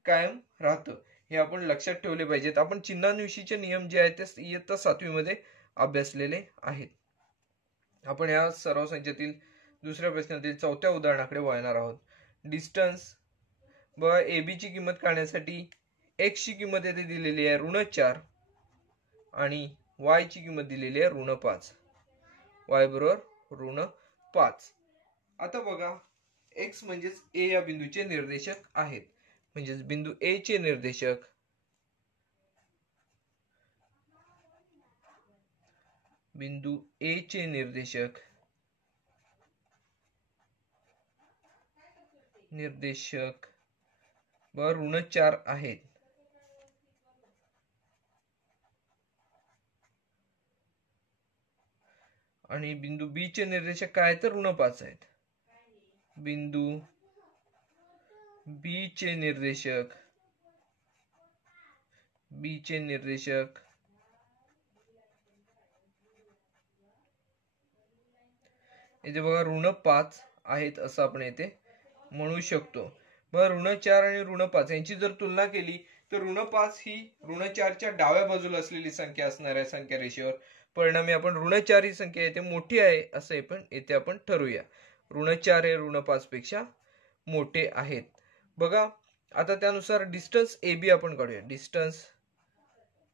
कायम राहतं. हे आपण लक्षात ठेवले पाहिजेत. आपण चिन्हांविषयीचे नियम जे आहेत ते इयत्ता 7वी मध्ये अभ्यासलेले आहेत. आपण या सराव संचातील दुसऱ्या प्रश्नातील 4थ्या उदाहरणाकडे वळणार आहोत. डिस्टन्स बघा ए बी ची किंमत काढण्यासाठी एक्स ची किंमत येथे दिलेली आहे ऋण 4 आणि y ची किंमत दिलेली आहे ऋण 5. y बरोबर ऋण 5. आता बघा x म्हणजेच a या बिंदूचे निर्देशक आहेत. म्हणजेच बिंदू a चे निर्देशक ऋण 4 आहेत. आणि बिंदू बी चे निर्देशक काय तर ऋण 5 आहेत. बिंदू बी चे निर्देशक इथे बघा ऋण 5 आहेत असं आपण येथे म्हणू शकतो. बघा ऋण 4 आणि ऋण 5 यांची जर तुलना केली तर ऋण 5 ही ऋण 4 च्या डाव्या बाजूला असलेली संख्या असणार आहे संख्या रेषेवर. परिणामी आपण ऋण 4 ही संख्या येथे मोठी आहे असं पण येथे आपण ठरवूया. ऋण 4 हे ऋण 5 पेक्षा मोठे आहेत. बघा आता त्यानुसार डिस्टन्स ए बी आपण काढूया. डिस्टन्स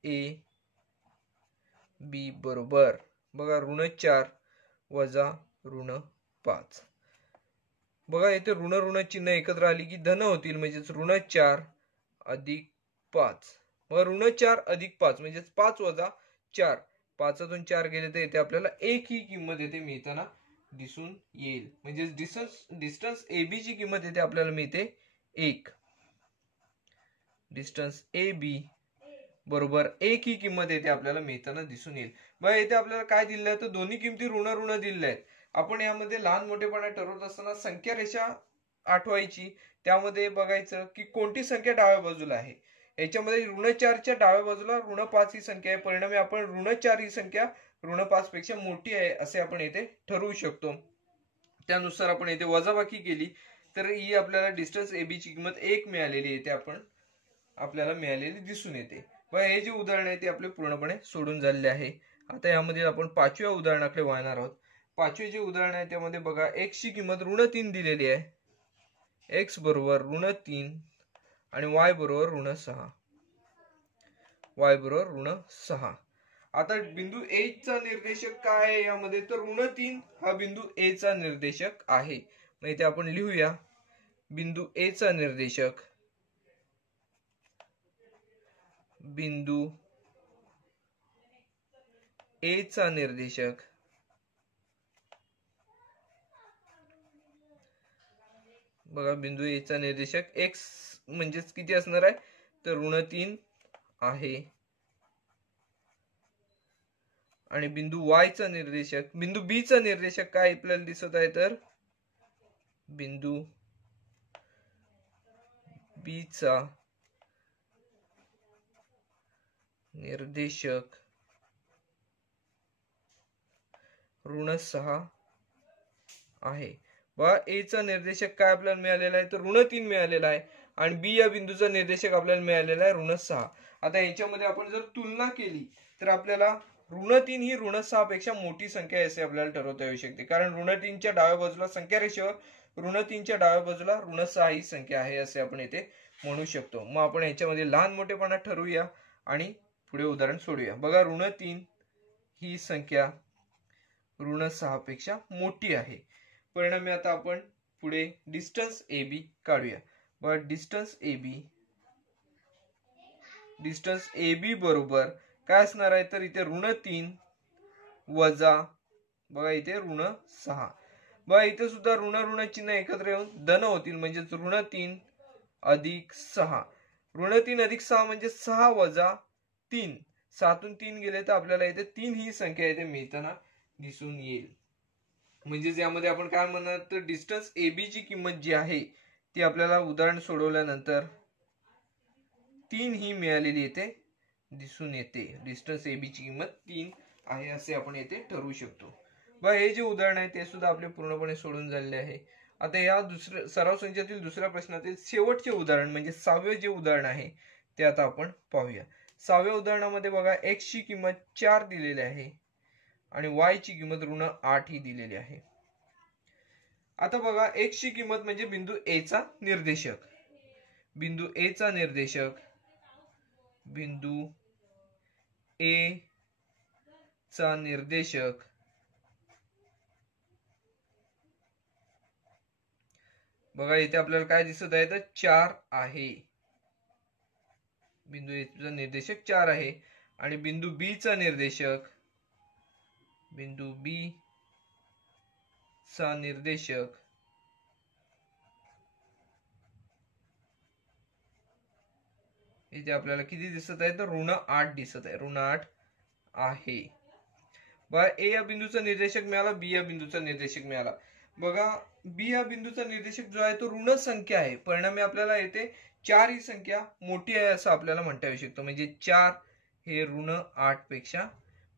ए बी बरोबर बघा ऋण 4 वजा ऋण 5. बघा येथे ऋण चिन्ह एकत्र आली की धन होतील म्हणजेच ऋण 4 अधिक 5. मग ऋण 4 अधिक 5 म्हणजेच 5 वजा 4. 5तून 4 गेले तर येथे आपल्याला 1 ही किंमत येथे मिळताना दिसून येईल. म्हणजे डिस्टन्स ए बी ची किंमत येथे आपल्याला मिळते 1. डिस्टन्स ए बी बरोबर 1 ही किंमत येथे आपल्याला मिळताना दिसून येईल. बघा येथे आपल्याला काय दिलेलं आहे तर दोन्ही किमती ऋण दिलेल्या आहेत. आपण यामध्ये लहान मोठेपणा ठरवत असताना संख्या रेषा आठवायची. त्यामध्ये बघायचं की कोणती संख्या डाव्या बाजूला आहे. याच्यामध्ये ऋण 4 च्या डाव्या बाजूला ऋण 5 ही संख्या आहे. परिणामी आपण ऋण 4 ही संख्या ऋण 5 पेक्षा मोठी आहे असे आपण येथे ठरवू शकतो. त्यानुसार आपण येथे वजाबाकी केली तर ही आपल्याला डिस्टन्स ए बी ची किंमत 1 मिळालेली येते आपल्याला मिळालेली दिसून येते. हे जे उदाहरण आहे ते आपले पूर्णपणे सोडून झालेले आहे. आता यामध्ये आपण 5व्या उदाहरणाकडे वळणार आहोत. 5वे जे उदाहरण आहे त्यामध्ये बघा x ची किंमत ऋण 3 दिलेली आहे. x बरोबर ऋण 3 आणि y बरोबर ऋण 6. आता बिंदू A चा निर्देशक काय आहे यामध्ये तर ऋण 3 हा बिंदू A चा निर्देशक आहे. मग इथे आपण लिहूया बिंदू A चा निर्देशक बघा बिंदू ए चा निर्देशक x म्हणजेच किती असणार आहे तर ऋण 3 आहे. आणि बिंदू y चा निर्देशक बिंदू बी चा निर्देशक काय आपल्याला दिसत आहे तर बिंदू बी चा निर्देशक ऋण 6 आहे. बघा ए चा निर्देशक काय आपल्याला मिळालेला आहे तर ऋण 3 मिळालेला आहे आणि बी या बिंदूचा निर्देशक आपल्याला मिळालेला आहे ऋण 6. आता याच्यामध्ये आपण जर तुलना केली तर आपल्याला ऋण 3 ही ऋण 6 पेक्षा मोठी संख्या आहे असे आपल्याला ठरवता येऊ शकते. कारण ऋण 3 च्या डाव्या बाजूला संख्या रेषेवर ऋण 3 च्या डाव्या बाजूला ऋण 6 ही संख्या आहे असे आपण येथे म्हणू शकतो. मग आपण याच्यामध्ये लहान मोठेपणा ठरवूया आणि पुढे उदाहरण सोडूया. बघा ऋण 3 ही संख्या ऋण 6 पेक्षा मोठी आहे. परिणामी आता आपण पुढे डिस्टन्स ए बी काढूया. बघा distance A B distance A B बरोबर काय असणार आहे तर इथे ऋण 3 वजा बघा इथे ऋण 6. बघा इथे सुद्धा ऋण ऋण चिन्ह एकत्र येऊन धन होतील म्हणजेच ऋण 3 अधिक 6. ऋण 3 अधिक 6 म्हणजे 6 वजा 3. 7तून 3 गेले तर आपल्याला इथे 3 ही संख्या इथे मिळताना दिसून येईल. म्हणजेच यामध्ये आपण काय म्हणणार तर डिस्टन्स ए बी ची किंमत जी आहे ती आपल्याला उदाहरण सोडवल्यानंतर 3 ही मिळालेली इथे दिसून येते. डिस्टन्स ए बी ची किंमत 3 आहे असे आपण येथे ठरवू शकतो. बघा हे जे उदाहरण आहे ते सुद्धा आपले पूर्णपणे सोडून झालेले आहे. आता या सराव संचातील दुसऱ्या प्रश्नातील शेवटचे उदाहरण म्हणजे 6वे जे उदाहरण आहे ते आता आपण पाहूया. 6व्या उदाहरणामध्ये बघा x ची किंमत 4 दिलेली आहे आणि y ची किंमत ऋण 8 ही दिलेली आहे. आता बघा x ची किंमत म्हणजे बिंदू A चा निर्देशक. बिंदू A चा निर्देशक बिंदू A चा निर्देशक बघा इथे आपल्याला काय दिसत आहे तर 4 आहे. बिंदू A चा निर्देशक 4 आहे आणि बिंदू B चा निर्देशक बिंदू B चा निर्देशक इथे आपल्याला किती दिसत आहे तर ऋण 8 दिसत आहे. ऋण 8 आहे. बघा A या बिंदूचा निर्देशक मिळाला, B या बिंदूचा निर्देशक मिळाला. बघा B या बिंदूचा निर्देशक जो आहे तो ऋण संख्या आहे. परिणामी आपल्याला येथे 4 ही संख्या मोठी आहे असं आपल्याला म्हणता येऊ शकतं. म्हणजे 4 हे ऋण 8 पेक्षा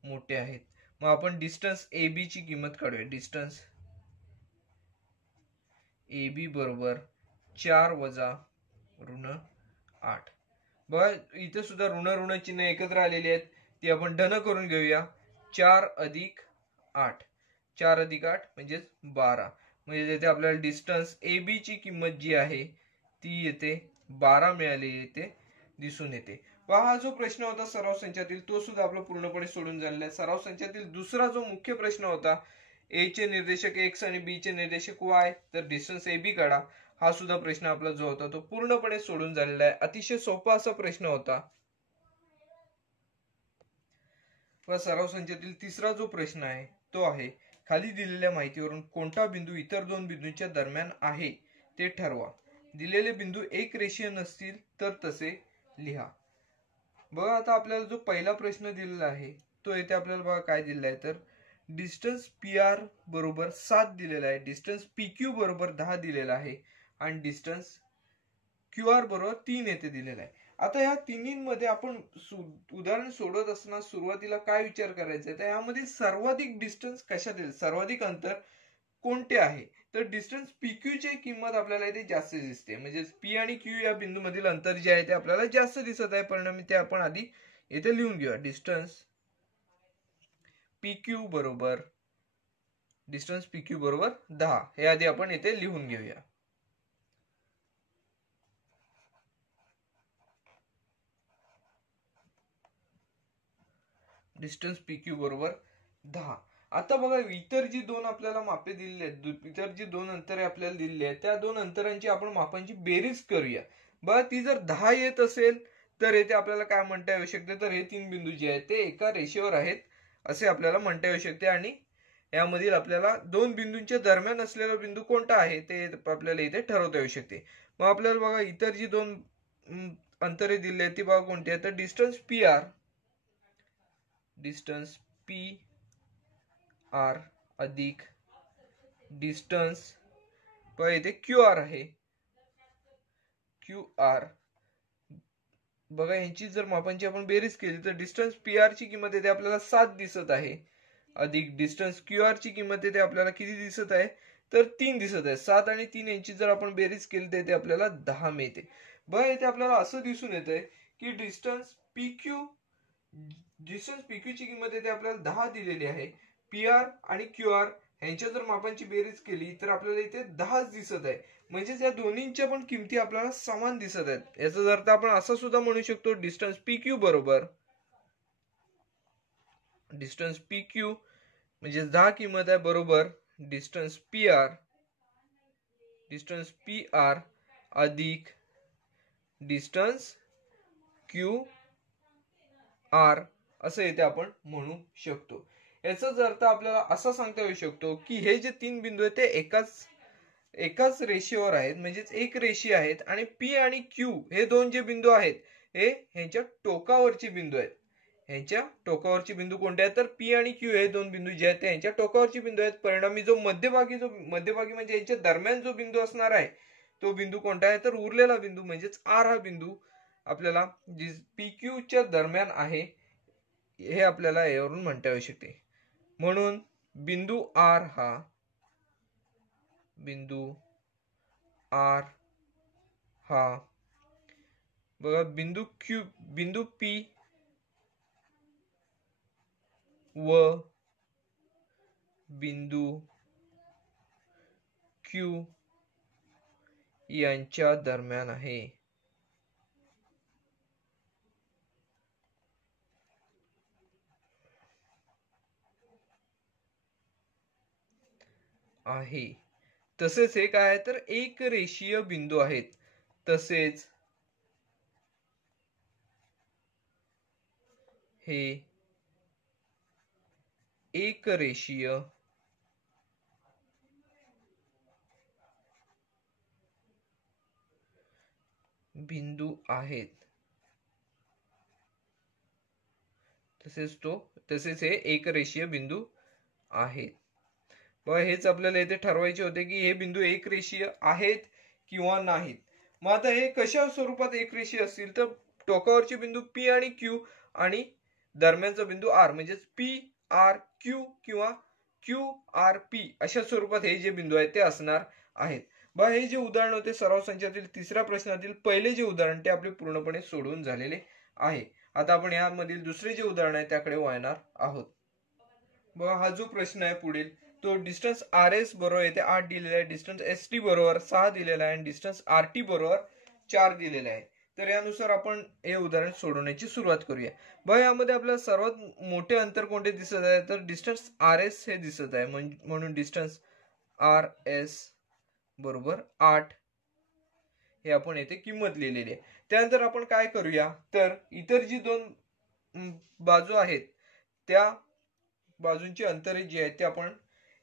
मोठे आहेत. मग आपण डिस्टन्स ए बी ची किंमत काढूया. डिस्टन्स ए बी बरोबर 4 वजा ऋण 8. बघा इथे सुद्धा ऋण ऋण चिन्ह एकत्र आलेली आहेत ती आपण धन करून घेऊया. 4 अधिक 8 4 अधिक 8 म्हणजे 12. म्हणजे येथे आपल्याला डिस्टन्स ए बी ची किंमत जी आहे ती येते 12 मिळालेली येते दिसून येते. हा जो प्रश्न होता सराव संचातील तो सुद्धा आपला पूर्णपणे सोडून झालेला आहे. सराव संचातील दुसरा जो मुख्य प्रश्न होता ए चे निर्देशक x आणि बी चे निर्देशक y तर डिस्टन्स ए बी काढा. हा सुद्धा प्रश्न आपला जो होता तो पूर्णपणे सोडून झालेला आहे. अतिशय सोपा असा प्रश्न होता. सराव संचातील तिसरा जो प्रश्न आहे तो आहे खाली दिलेल्या माहितीवरून कोणता बिंदू इतर दोन बिंदूंच्या दरम्यान आहे ते ठरवा. दिलेले बिंदू एक रेषीय नसतील तर तसे लिहा. बघा आता आपल्याला जो पहिला प्रश्न दिलेला आहे तो येथे आपल्याला बघा काय दिलेला आहे तर डिस्टन्स पी आर बरोबर 7 दिलेला आहे, डिस्टन्स पी क्यू बरोबर 10 दिलेला आहे आणि डिस्टन्स क्यू आर बरोबर 3 येथे दिलेला आहे. आता या तिन्हींमध्ये आपण उदाहरण सोडवत असताना सुरुवातीला काय विचार करायचा आहे तर यामध्ये सर्वाधिक डिस्टन्स कशात येईल, सर्वाधिक अंतर कोणते आहे तर डिस्टन्स पी क्यू ची किंमत आपल्याला इथे जास्त दिसते. म्हणजे पी आणि क्यू या बिंदू मधील अंतर जे आहे ते आपल्याला जास्त दिसत आहे. परिणामी ते आपण आधी इथे लिहून घेऊया. डिस्टन्स पी क्यू बरोबर 10 हे आधी आपण इथे लिहून घेऊया. डिस्टन्स पी क्यू बरोबर 10. आता बघा इतर जी दोन आपल्याला मापे दिलेली आहेत, इतर जी दोन अंतरे आपल्याला दिलेली आहेत त्या दोन अंतरांची आपण मापांची बेरीज करूया. बघा ती जर 10 येत असेल तर येथे आपल्याला काय म्हणता येऊ शकते तर हे तीन बिंदू जे आहेत ते एका रेषेवर आहेत असे आपल्याला म्हणता येऊ शकते आणि यामधील आपल्याला दोन बिंदूंच्या दरम्यान असलेला बिंदू कोणता आहे ते आपल्याला इथे ठरवता येऊ शकते. मग आपल्याला बघा इतर जी दोन अंतरे दिली आहेत ती बघा कोणती आहेत तर distance P R, distance P R अधिक डिस्टन्स बघा इथे क्यू आर आहे, क्यू आर बघा यांची जर मापांची आपण बेरीज केली तर डिस्टन्स पी आर ची किंमत येते आपल्याला 7 दिसत आहे अधिक डिस्टन्स क्यू आर ची किंमत येते आपल्याला किती दिसत आहे तर 3 दिसत आहे. 7 आणि 3 यांची जर आपण बेरीज केली तर येते आपल्याला 10 मिळते. बघा इथे आपल्याला असं दिसून येत आहे की डिस्टन्स पी क्यू ची किंमत येते आपल्याला 10 दिलेली आहे. पी आर आणि क्यू आर यांच्या जर मापांची बेरीज केली तर आपल्याला इथे 10 दिसत आहे. म्हणजे या दोन्हींच्या पण किमती आपल्याला समान दिसत आहेत. याचा अर्थ आपण असं सुद्धा म्हणू शकतो डिस्टन्स पी क्यू बरोबर डिस्टन्स पी क्यू म्हणजे 10 किंमत आहे बरोबर डिस्टन्स पी आर अधिक डिस्टन्स क्यू आर असं इथे आपण म्हणू शकतो. याचाच अर्थ आपल्याला असा सांगता येऊ शकतो की हे जे तीन बिंदू आहेत ते एकाच रेषेवर आहेत, म्हणजेच एक रेषीय आहेत, आणि पी आणि क्यू हे दोन जे बिंदू आहेत हे ह्यांच्या टोकावरचे बिंदू आहेत. ह्यांच्या टोकावरचे बिंदू कोणते आहेत तर पी आणि क्यू हे दोन बिंदू जे आहेत ते ह्यांच्या टोकावरचे बिंदू आहेत. परिणामी जो मध्यभागी म्हणजे यांच्या दरम्यान जो बिंदू असणार आहे तो बिंदू कोणता आहे तर उरलेला बिंदू म्हणजेच आर हा बिंदू आपल्याला पी क्यू च्या दरम्यान आहे हे आपल्याला यावरून म्हणता येऊ शकते. म्हणून बिंदू आर हा बघा बिंदू पी व बिंदू क्यू यांच्या दरम्यान आहे. तसेच हे काय आहे तर एक रेषीय बिंदू आहेत. तसेच हे एक रेषीय बिंदू आहेत. तसेच हे एक रेषीय बिंदू आहेत. बघा हेच आपल्याला इथे ठरवायचे होते की हे बिंदू एक रेषीय आहेत किंवा नाहीत. मग आता हे कशा स्वरूपात एक रेषीय असतील तर टोकावरचे बिंदू पी आणि क्यू आणि दरम्यानचा बिंदू आर म्हणजेच पी आर क्यू किंवा क्यू आर पी अशा स्वरूपात हे जे बिंदू आहेत ते असणार आहेत. बघा हे जे उदाहरण होते सराव संचातील तिसऱ्या प्रश्नातील पहिले जे उदाहरण ते आपले पूर्णपणे सोडवून झालेले आहे. आता आपण यामधील दुसरे जे उदाहरण आहे त्याकडे वळणार आहोत. बघा हा जो प्रश्न आहे पुढील तो डिस्टन्स आर एस बरोबर येथे 8 दिलेला आहे, डिस्टन्स एस टी बरोबर 6 दिलेला आहे आणि डिस्टन्स आर टी बरोबर 4 दिलेला आहे. तर यानुसार आपण हे उदाहरण सोडवण्याची सुरुवात करूया. बघा यामध्ये आपल्याला सर्वात मोठे अंतर कोणते दिसत आहे तर डिस्टन्स आर एस हे दिसत आहे. म्हणून डिस्टन्स आर एस बरोबर 8 हे आपण येथे किंमत लिहिलेली आहे. त्यानंतर आपण काय करूया तर इतर जी दोन बाजू आहेत त्या बाजूंची अंतरे जी आहेत ते आपण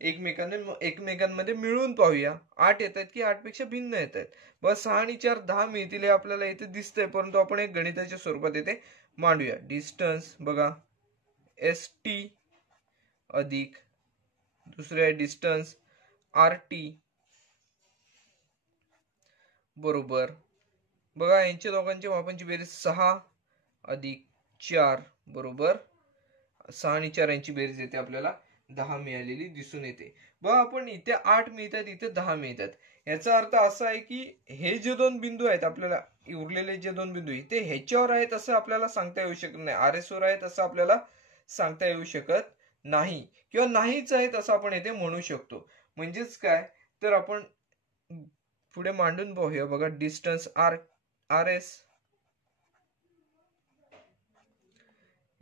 एकमेकांमध्ये मिळून पाहूया. 8 येत आहेत की 8 पेक्षा भिन्न येत आहेत. बस 6 आणि 4 10 मिळतील हे आपल्याला इथे दिसतंय, परंतु आपण एक गणिताच्या स्वरूपात इथे मांडूया. डिस्टन्स बघा एस टी अधिक दुसरे आहे डिस्टन्स आर टी बरोबर बघा यांच्या दोघांच्या मापांची बेरीज 6 अधिक 4 बरोबर 6 आणि 4 यांची बेरीज येते आपल्याला 10 मिळालेली दिसून येते. बघा आपण इथे 8 मिळतात इथे 10 मिळतात. याचा अर्थ असा आहे की हे जे दोन बिंदू आहेत आपल्याला उरलेले जे दोन बिंदू ते ह्याच्यावर आहेत असं आपल्याला सांगता येऊ शकत नाही. आर एस वर आहेत असं आपल्याला सांगता येऊ शकत नाही किंवा नाहीच आहेत असं आपण इथे म्हणू शकतो. म्हणजेच काय तर आपण पुढे मांडून पाहूया. बघा डिस्टन्स आर एस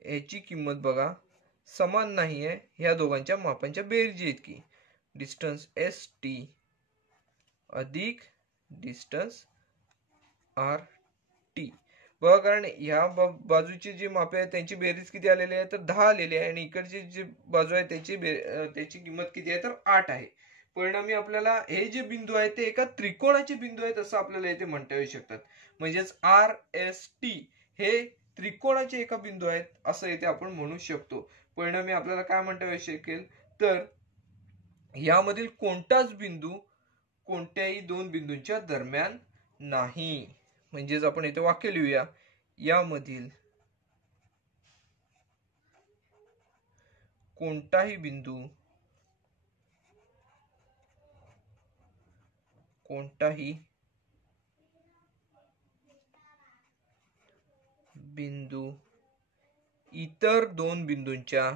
याची किंमत बघा समान नाहीये ह्या दोघांच्या मापांच्या बेरजी इतकी. डिस्टन्स एस टी अधिक डिस्टन्स आर टी बघा कारण ह्या बाजूची जी मापे आहेत त्यांची बेरीज किती आलेली आहे तर 10 आलेली आहे आणि इकडची जी बाजू आहे त्याची किंमत किती आहे तर 8 आहे. परिणामी आपल्याला हे जे बिंदू आहेत ते एका त्रिकोणाचे बिंदू आहेत असं आपल्याला इथे म्हणता येऊ शकतात. म्हणजेच आर एस टी हे त्रिकोणाचे एका बिंदू आहेत असं इथे आपण म्हणू शकतो. परिणामी आपल्याला काय म्हणता येऊ शकेल तर यामधील कोणताच बिंदू कोणत्याही दोन बिंदूंच्या दरम्यान नाही. म्हणजेच आपण इथे वाक्य लिहूया यामधील कोणताही बिंदू इतर दोन बिंदूंच्या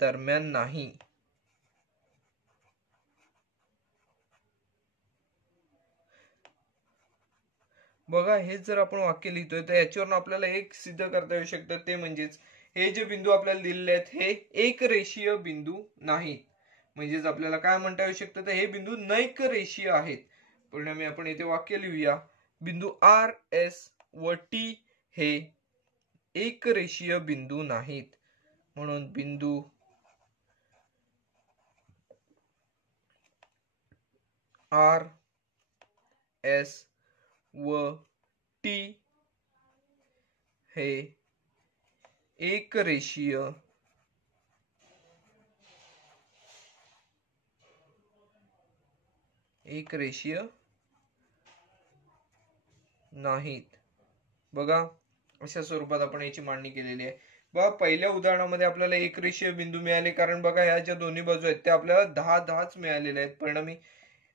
दरम्यान नाही. बघा हे जर आपण वाक्य लिहितोय तर याच्यावरून आपल्याला एक सिद्ध करता येऊ शकतं ते म्हणजेच हे जे बिंदू आपल्याला दिलेले आहेत हे एक रेषीय बिंदू नाहीत. म्हणजेच आपल्याला काय म्हणता येऊ शकतं तर हे बिंदू नैक रेषीय आहेत. परिणामी आपण येथे वाक्य लिहूया, बिंदू आर एस व टी हे एक रेषीय बिंदू नाहीत. म्हणून बिंदू आर एस व टी हे एक रेषीय नाहीत. बघा अशा स्वरूपात आपण याची मांडणी केलेली आहे. बघा पहिल्या उदाहरणामध्ये आपल्याला एक रेषीय बिंदू मिळाले, कारण बघा ह्या ज्या दोन्ही बाजू आहेत त्या आपल्याला 10 मिळालेल्या आहेत. परिणामी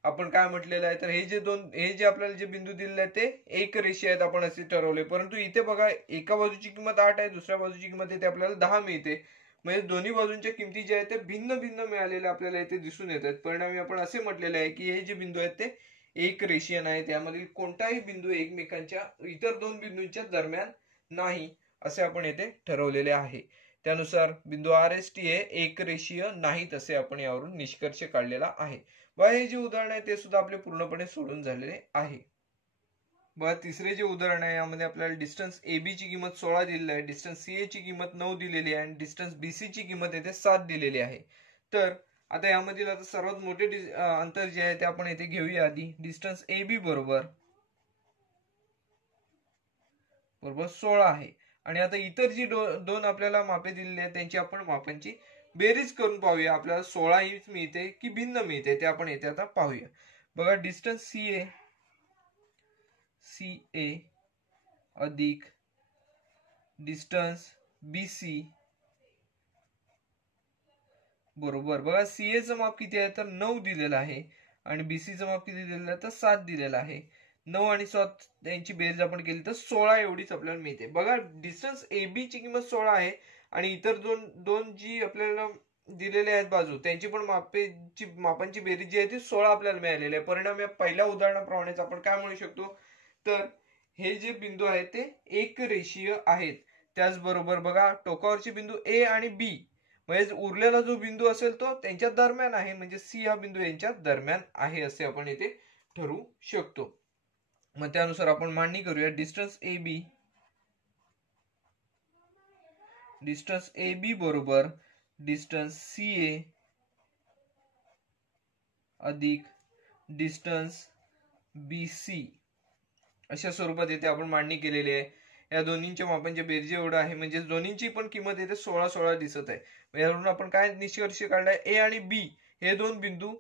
आपण काय म्हटलेलं आहे तर हे जे आपल्याला जे बिंदू दिलेले आहेत ते एक रेषीय आहेत आपण असे ठरवले. परंतु इथे बघा एका बाजूची किंमत 8 आहे, दुसऱ्या बाजूची किंमत इथे आपल्याला 10 मिळते. म्हणजे दोन्ही बाजूंच्या किमती ज्या आहेत ते भिन्न भिन्न मिळालेल्या आपल्याला इथे दिसून येतात. परिणामी आपण असे म्हटलेले आहे की हे जे बिंदू आहेत ते एक रेषीय नाहीत. यामधील कोणताही बिंदू एकमेकांच्या इतर दोन बिंदूंच्या दरम्यान नाही असे आपण येथे ठरवलेले आहे. त्यानुसार बिंदू आर एस टी हे एक रेषीय नाहीत असे आपण यावरून निष्कर्ष काढलेला आहे. बघा हे जे उदाहरण आहे ते सुद्धा आपले पूर्णपणे सोडून झालेले आहे. बघा तिसरे जे उदाहरण आहे यामध्ये आपल्याला डिस्टन्स ए बी ची किंमत 16 दिलेली आहे, डिस्टन्स सी ए ची किंमत 9 दिलेली आहे आणि डिस्टन्स बी सी ची किंमत येथे 7 दिलेली आहे. तर आता यामधील आता सर्वात मोठे अंतर जे आहे ते आपण येथे घेऊया. आधी डिस्टन्स ए बी बरोबर 16 आहे आणि आता इतर जी दोन आपल्याला मापे दिलेली आहेत त्यांची आपण मापांची बेरीज करून पाहूया. आपल्याला 16 हीच मिळते की भिन्न मिळते ते आपण येथे आता पाहूया. बघा डिस्टन्स सी ए अधिक डिस्टन्स बी सी बरोबर, बघा सी ए चं माप किती आहे तर 9 दिलेलं आहे आणि बीसी चं माप किती दिलेलं आहे तर 7 दिलेलं आहे. 9 आणि 7 यांची बेरीज आपण केली तर 16 एवढीच आपल्याला मिळते. बघा डिस्टन्स ए बी ची किंमत 16 आहे आणि इतर दोन जी आपल्याला दिलेले आहेत बाजू त्यांची पण मापांची बेरीज जी आहे ती 16 आपल्याला मिळालेली आहे. परिणामी पहिल्या उदाहरणाप्रमाणेच आपण काय म्हणू शकतो तर हे जे बिंदू आहेत ते एक रेषीय आहेत. त्याचबरोबर बघा टोकावरचे बिंदू ए आणि बी म्हणजे उरलेला जो बिंदू असेल तो त्यांच्या दरम्यान आहे, म्हणजे सी हा बिंदू यांच्या दरम्यान आहे असे आपण इथे ठरवू शकतो. मग त्यानुसार आपण मांडणी करूया. डिस्टन्स ए बी बरोबर डिस्टन्स सी ए अधिक डिस्टन्स बी सी अशा स्वरूपात येथे आपण मांडणी केलेली आहे. या दोन्हींच्या मापांच्या बेरजे एवढं आहे, म्हणजे दोन्हींची पण किंमत येथे 16 दिसत आहे. यावरून आपण काय निष्कर्ष काढलाय, ए आणि बी हे दोन बिंदू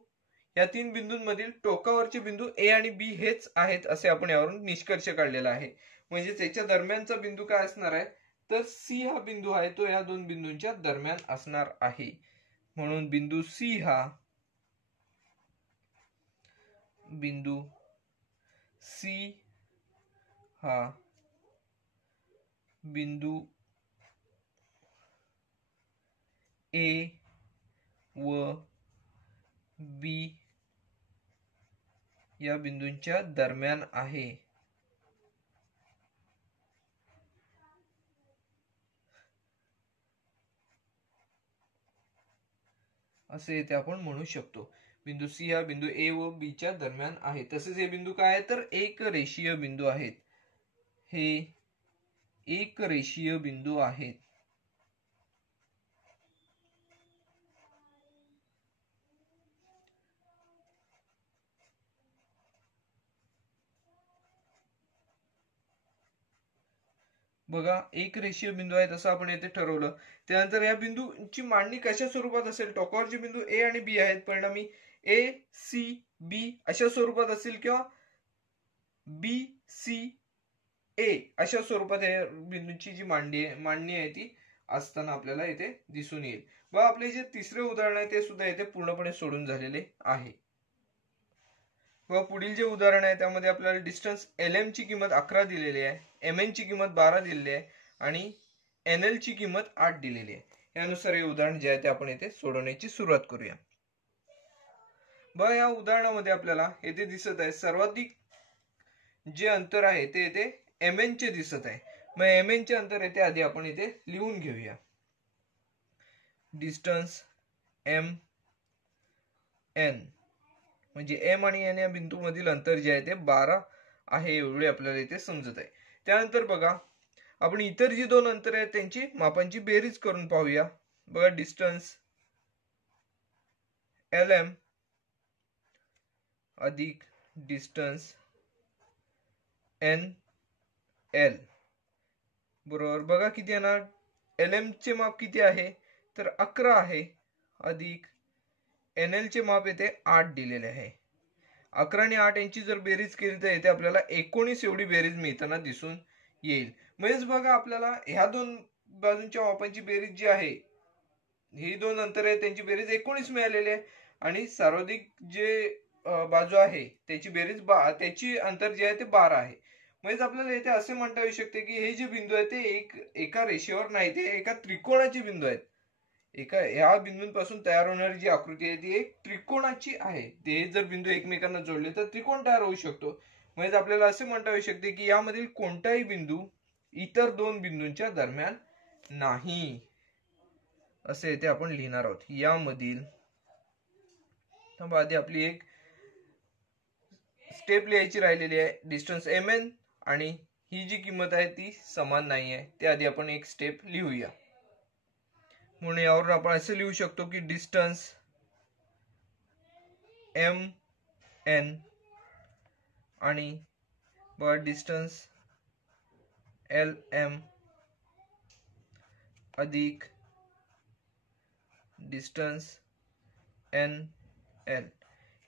या तीन बिंदूंमधील टोकावरचे बिंदू ए आणि बी हेच आहेत असे आपण यावरून निष्कर्ष काढलेला आहे. म्हणजे त्याच्या दरम्यानचा बिंदू काय असणार आहे तर सी हा बिंदू आहे तो या दोन बिंदूंच्या दरम्यान असणार आहे. म्हणून बिंदू सी हा बिंदू ए व बी या बिंदूंच्या दरम्यान आहे असे इथे आपण म्हणू शकतो. बिंदू सी हा बिंदू ए व बी च्या दरम्यान आहे. तसेच हे बिंदू काय आहे तर एक रेषीय बिंदू आहेत. हे एक रेषीय बिंदू आहेत. बघा एक रेषीय बिंदू आहे तसं आपण येथे ठरवलं. त्यानंतर या बिंदूची मांडणी कशा स्वरूपात असेल, टोकावरचे बिंदू ए आणि बी आहेत, परिणामी ए सी बी अशा स्वरूपात असेल किंवा बी सी ए अशा स्वरूपात या बिंदूची जी मांडणी आहे ती असताना आपल्याला इथे दिसून येईल. बघा आपले जे तिसरे उदाहरण आहे ते सुद्धा इथे पूर्णपणे सोडून झालेले आहे. व पुढील जे उदाहरण आहे त्यामध्ये आपल्याला डिस्टन्स एल एम ची किंमत 11 दिलेली आहे, एम एन ची किंमत 12 दिलेली आहे आणि एन एल ची किंमत 8 दिलेली आहे. यानुसार हे उदाहरण जे आहे ते आपण इथे सोडवण्याची सुरुवात करूया. बघा या उदाहरणामध्ये आपल्याला येथे दिसत आहे सर्वाधिक जे अंतर आहे ते येथे एम एन चे दिसत आहे. मग एम एन चे अंतर येथे आधी आपण इथे लिहून घेऊया. डिस्टन्स एम एन, म्हणजे एम आणि एन या बिंदूमधील अंतर जे आहे ते 12 आहे एवढे आपल्याला इथे समजत आहे. त्यानंतर बघा आपण इतर जी दोन अंतर आहेत त्यांची मापांची बेरीज करून पाहूया. बघा डिस्टन्स एल एम अधिक डिस्टन्स एन एल बरोबर बघा किती येणार. एल एम चे माप किती आहे तर 11 आहे, अधिक एन एल चे माप येथे 8 दिलेले आहे. 11 आणि 8 यांची जर बेरीज केली तर येथे आपल्याला 19 एवढी बेरीज मिळताना दिसून येईल. म्हणजेच बघा आपल्याला ह्या दोन बाजूंच्या मापांची बेरीज जी आहे, ही दोन अंतर आहे त्यांची बेरीज 19 मिळालेली आहे आणि सर्वाधिक जे बाजू आहे त्याची बेरीज त्याची अंतर जे आहे ते 12 आहे. म्हणजे आपल्याला इथे असे म्हणता येऊ शकते की हे जे बिंदू आहे ते एका रेषेवर नाही, ते एका त्रिकोणाचे बिंदू आहेत. ह्या बिंदूंपासून तयार होणारी जी आकृती आहे ती एक त्रिकोणाची आहे. ते जर बिंदू एकमेकांना जोडले तर त्रिकोण तयार होऊ शकतो. म्हणजे आपल्याला असे म्हणता येऊ शकते की यामधील कोणताही बिंदू इतर दोन बिंदूंच्या दरम्यान नाही, असे इथे आपण लिहिणार आहोत. यामधील आधी आपली एक स्टेप लिहायची राहिलेली आहे. डिस्टन्स एम एन आणि ही जी किंमत आहे ती समान नाही आहे, ते आधी आपण एक स्टेप लिहूया. म्हणून यावरून आपण असे लिहू शकतो की डिस्टन्स एम एन आणि डिस्टन्स एल एम अधिक डिस्टन्स एन एल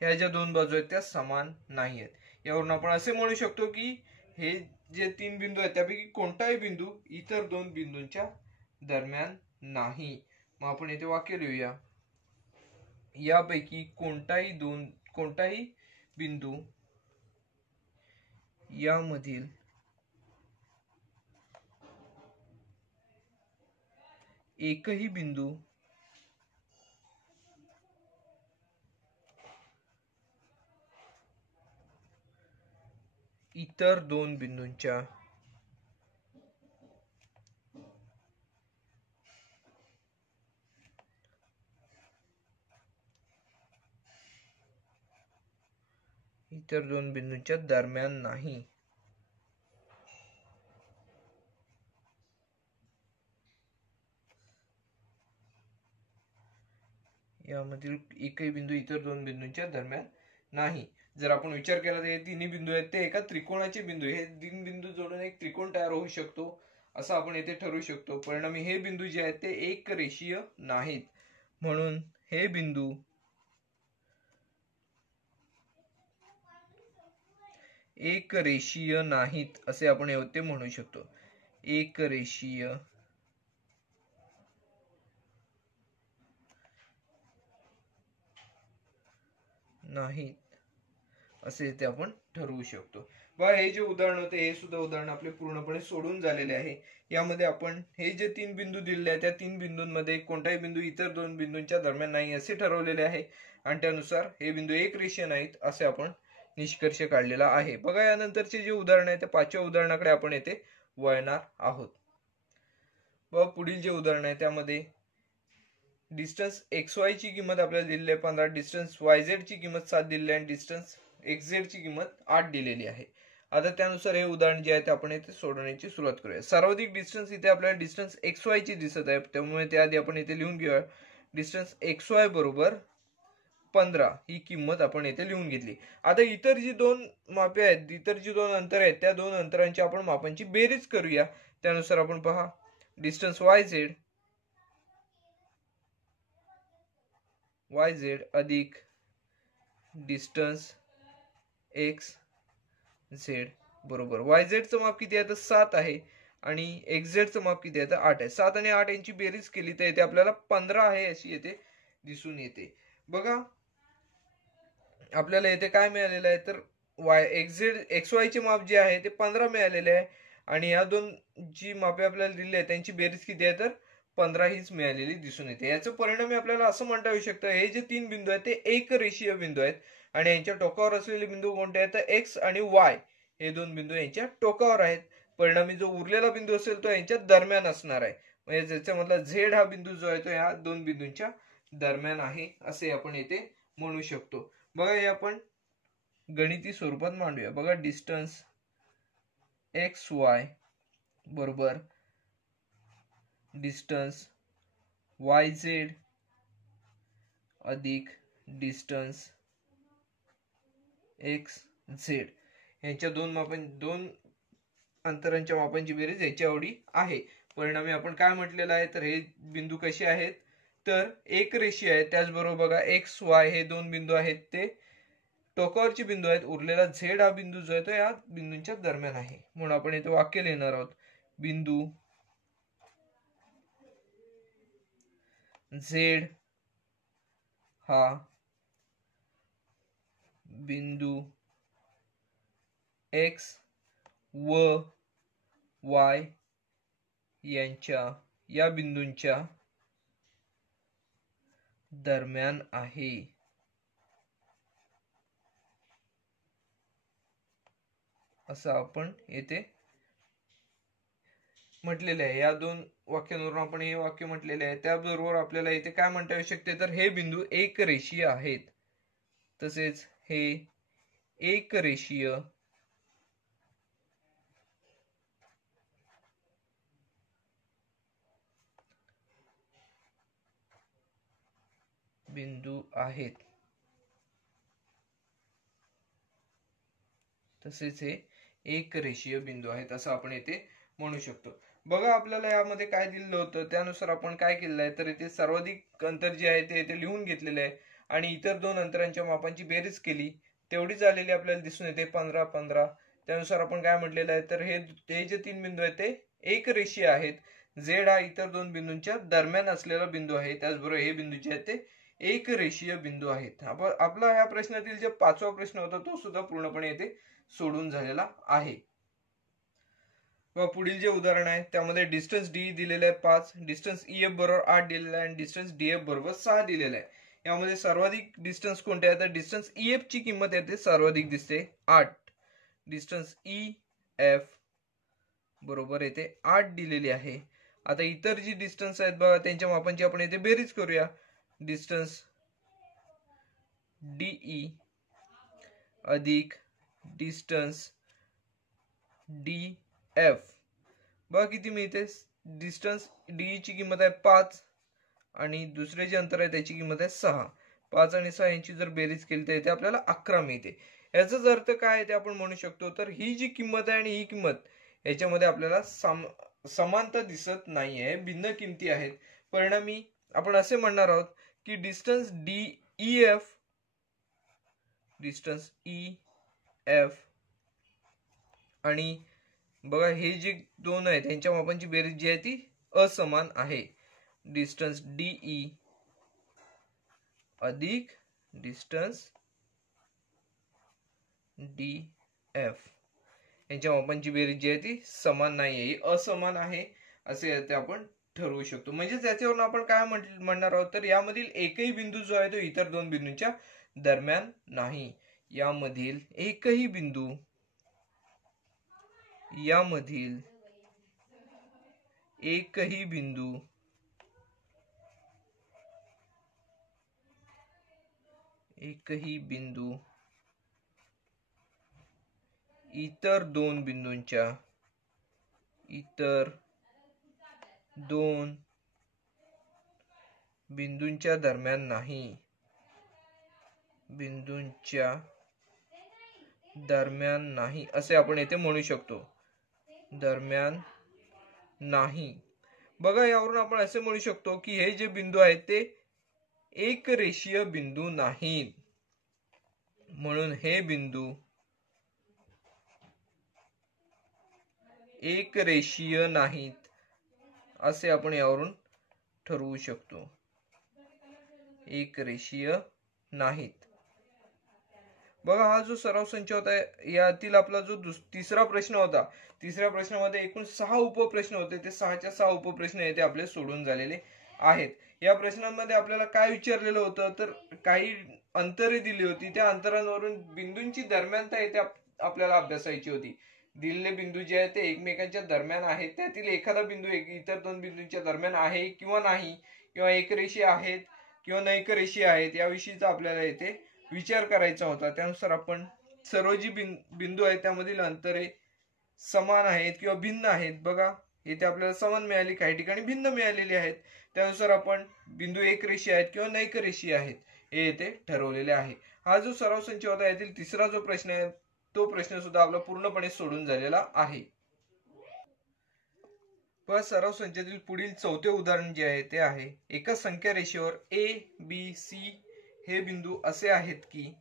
ह्या ज्या दोन बाजू आहेत त्या समान नाही आहेत. यावरून आपण असे म्हणू शकतो की हे जे तीन बिंदू आहेत त्यापैकी कोणताही बिंदू इतर दोन बिंदूंच्या दरम्यान नाही. मग आपण इथे वाक्य लिहूया. यापैकी कोणताही बिंदू यामधील एकही बिंदू इतर दोन बिंदूंच्या दरम्यान नाही. यामधील एकही बिंदू इतर दोन बिंदूंच्या दरम्यान नाही. जर आपण विचार केला तर हे तिन्ही बिंदू आहेत ते एका त्रिकोणाचे बिंदू, हे तीन बिंदू जोडून एक त्रिकोण तयार होऊ शकतो असं आपण येथे ठरवू शकतो. परिणामी हे बिंदू जे आहेत ते एक रेषीय नाहीत. म्हणून हे बिंदू एक रेषीय नाहीत असे आपण येथे म्हणू शकतो. एक रेषीय नाहीत असे इथे आपण ठरवू शकतो. बघा हे जे उदाहरण होते हे सुद्धा उदाहरण आपले पूर्णपणे सोडून झालेले आहे. यामध्ये आपण हे जे तीन बिंदू दिलेले आहेत त्या तीन बिंदूंमध्ये कोणताही बिंदू इतर दोन बिंदूंच्या दरम्यान नाही असे ठरवलेले आहे आणि त्यानुसार हे बिंदू एक रेषीय नाहीत असे आपण निष्कर्ष काढलेला आहे. बघा यानंतरचे जे उदाहरण आहे त्या पाचव्या उदाहरणाकडे आपण येथे वळणार आहोत. व पुढील जे उदाहरण आहे त्यामध्ये डिस्टन्स एक्स वाय ची किंमत आपल्याला दिलेली आहे 15, डिस्टन्स वाय झेड ची किंमत 7 दिलेली आहे आणि डिस्टन्स एक्स झेड ची किंमत 8 दिलेली आहे. आता त्यानुसार हे उदाहरण जे आहे ते आपण इथे सोडवण्याची सुरुवात करूया. सर्वाधिक डिस्टन्स इथे आपल्याला डिस्टन्स एक्स वाय ची दिसत आहे, त्यामुळे त्या आधी आपण इथे लिहून घेऊया. डिस्टन्स एक्स वाय बरोबर 15 ही किंमत आपण इथे लिहून घेतली. आता इतर जी दोन मापे आहेत, इतर जी दोन अंतर आहेत त्या दोन अंतरांची आपण मापांची बेरीज करूया. त्यानुसार आपण पहा डिस्टन्स वाय झेड अधिक डिस्टन्स एक्स झेड बरोबर वाय झेडचं माप किती आहे तर 7 आहे आणि एक्स झेडचं माप किती आहे तर 8 आहे. 7 आणि 8 यांची बेरीज केली तर येथे आपल्याला 15 आहे अशी येथे दिसून येते. बघा आपल्याला येथे काय मिळालेलं आहे तर एक्स वाय चे माप जे आहे ते 15 मिळालेले आहे आणि या दोन जी मापे आपल्याला दिली आहे त्यांची बेरीज किती आहे तर 15 हीच मिळालेली दिसून येते. याचं परिणामी आपल्याला असं म्हणता येऊ शकतं हे जे तीन बिंदू आहेत ते एक रेषीय बिंदू आहेत आणि यांच्या टोकावर असलेले बिंदू कोणते आहेत तर एक्स आणि वाय हे दोन बिंदू यांच्या टोकावर आहेत. परिणामी जो उरलेला बिंदू असेल तो यांच्या दरम्यान असणार आहे. म्हणजे ज्याच्यामधला झेड हा बिंदू जो आहे तो या दोन बिंदूंच्या दरम्यान आहे असे आपण येथे म्हणू शकतो. बघा हे आपण गणिती स्वरूपात मांडूया. बघा डिस्टन्स एक्स वाय बरोबर डिस्टन्स वाय झेड अधिक डिस्टन्स एक्स झेड यांच्या दोन अंतरांच्या मापांची बेरीज याच्या एवढी आहे. परिणामी आपण काय म्हटलेलं आहे तर हे बिंदू कसे आहेत तर एक रेषीय आहेत. त्याचबरोबर बघा एक्स वाय हे दोन बिंदू आहेत ते टोकावरचे बिंदू आहेत. उरलेला झेड हा बिंदू जो आहे तो या बिंदूंच्या दरम्यान आहे. म्हणून आपण इथे वाक्य लिहिणार आहोत बिंदू झेड हा बिंदू एक्स व वाय यांच्या या बिंदूंच्या दरम्यान आहे. असं आपण येथे म्हटलेले आहे. या दोन वाक्यांवरून आपण हे वाक्य म्हटलेले आहे. त्याबरोबर आपल्याला इथे काय म्हणता येऊ शकते तर हे बिंदू एक रेषीय आहेत. तसेच हे एक रेषीय बिंदू आहेत. तसेच हे एक रेषीय बिंदू आहेत असं आपण येथे म्हणू शकतो. बघा आपल्याला यामध्ये काय दिलेलं होतं त्यानुसार आपण काय केलेलं आहे तर इथे सर्वाधिक अंतर जे आहे ते इथे लिहून घेतलेले आहे आणि इतर दोन अंतरांच्या मापांची बेरीज केली तेवढी झालेली आपल्याला दिसून येते 15 15. त्यानुसार आपण काय म्हटलेलं आहे तर हे जे तीन बिंदू आहेत ते एक रेषीय आहेत. झेड हा इतर दोन बिंदूंच्या दरम्यान असलेला बिंदू आहे. त्याचबरोबर हे बिंदू जे आहेत ते एक रेषीय बिंदू आहेत. आपला या प्रश्नातील जे पाचवा प्रश्न होता तो सुद्धा पूर्णपणे येथे सोडून झालेला आहे. व पुढील जे उदाहरण आहे त्यामध्ये डिस्टन्स डी दिलेला आहे 5, डिस्टन्स ईएफ बरोबर 8 दिलेला आहे आणि डिस्टन्स डीएफ बरोबर 6 दिलेला आहे. यामध्ये सर्वाधिक डिस्टन्स कोणते आहे तर डिस्टन्स ईएफ ची किंमत येते सर्वाधिक दिसते 8. डिस्टन्स ईएफ बरोबर येते 8 दिलेली आहे. आता इतर जी डिस्टन्स आहेत बघा त्यांच्या मापांची आपण येथे बेरीज करूया. डिस्टन्स डीई अधिक डिस्टन्स डीएफ बघा किती मिळते. डिस्टन्स डी ची किंमत आहे 5 आणि दुसरे जे अंतर आहे त्याची किंमत आहे 6. 5 आणि 6 यांची जर बेरीज केली तर इथे आपल्याला 11 मिळते. याचाच अर्थ काय आहे ते आपण म्हणू शकतो तर ही जी किंमत आहे आणि ही किंमत याच्यामध्ये आपल्याला समानता दिसत नाहीये, भिन्न किमती आहेत. परिणामी आपण असे म्हणणार आहोत की डिस्टन्स डीईएफ आणि बघा हे जे दोन आहेत त्यांच्या मापांची बेरीज जी आहे ती असमान आहे. डिस्टन्स डीई अधिक डिस्टन्स डीएफ यांच्या मापांची बेरीज जी आहे ती समान नाही आहे, असमान आहे असे आपण ठरवू शकतो. म्हणजे त्याच्यावरून आपण काय म्हणणार आहोत तर यामधील एकही बिंदू जो आहे तो इतर दोन बिंदूंच्या दरम्यान नाही. यामधील एकही बिंदू इतर दोन बिंदूंच्या दरम्यान नाही असे आपण येथे म्हणू शकतो. दरम्यान नाही. बघा यावरून आपण असे म्हणू शकतो की हे जे बिंदू आहेत ते एक रेषीय बिंदू नाहीत. म्हणून हे बिंदू एक रेषीय नाहीत असे आपण यावरून ठरवू शकतो. एक रेषीय नाहीत. बघा हा जो सराव संच होता यातील आपला जो तिसरा प्रश्न होता, तिसऱ्या प्रश्नामध्ये एकूण 6 उपप्रश्न होते. ते 6च्या 6 उपप्रश्न येथे आपले सोडून झालेले आहेत. या प्रश्नांमध्ये आपल्याला काय विचारलेलं होतं तर काही अंतरे दिली होती, त्या अंतरांवरून बिंदूंची दरम्यानता येथे आपल्याला अभ्यासायची होती. दिलेले बिंदू जे आहेत ते एकमेकांच्या दरम्यान आहेत, त्यातील एखादा बिंदू इतर दोन बिंदूंच्या दरम्यान आहे किंवा नाही, किंवा एकरेषीय आहेत किंवा नैकरेषीय आहेत, याविषयीचा आपल्याला येथे विचार करायचा होता. त्यानुसार आपण सर्व जी बिंदू आहेत त्यामधील अंतरे समान आहेत किंवा भिन्न आहेत. बघा येथे आपल्याला समान मिळाली, काही ठिकाणी भिन्न मिळालेली आहेत. त्यानुसार आपण बिंदू एकरेषीय आहेत किंवा नैकरेषीय आहेत हे येथे ठरवलेले आहे. हा जो सराव संच होता यातील तिसरा जो प्रश्न आहे तो प्रश्न सुद्धा आपला पूर्णपणे सोडून झालेला आहे. सराव संचातील पुढील चौथे उदाहरण जे आहे ते आहे, एका संख्या रेषेवर ए बी सी हे बिंदू असे आहेत की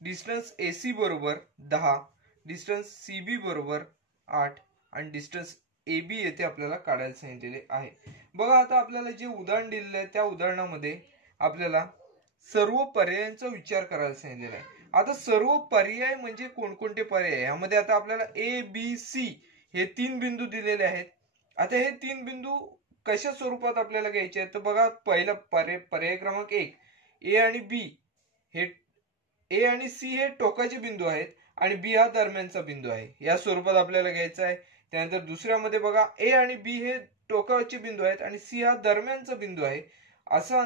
डिस्टन्स AC बरोबर 10, डिस्टन्स CB बरोबर 8 आणि डिस्टन्स AB येथे आपल्याला काढायला सांगितलेले आहे. बघा आता आपल्याला जे उदाहरण दिलेले आहे त्या उदाहरणामध्ये आपल्याला सर्व पर्यायांचा विचार करायला सांगितलेला आहे. आता सर्व पर्याय म्हणजे कोणकोणते पर्याय, यामध्ये आता आपल्याला A B C हे 3 बिंदू दिलेले आहेत. आता हे 3 बिंदू कशा स्वरूपात आपल्याला घ्यायचे आहेत तर बघा, पहिला पर्याय क्रमांक 1, A आणि B हे A आणि C हे टोकाचे बिंदू आहेत आणि B हा दरम्यानचा बिंदू आहे, या स्वरूपात आपल्याला घ्यायचा आहे. त्यानंतर दुसऱ्यामध्ये बघा, A आणि B हे टोकाचे बिंदू आहेत आणि C हा दरम्यानचा बिंदू आहे. असा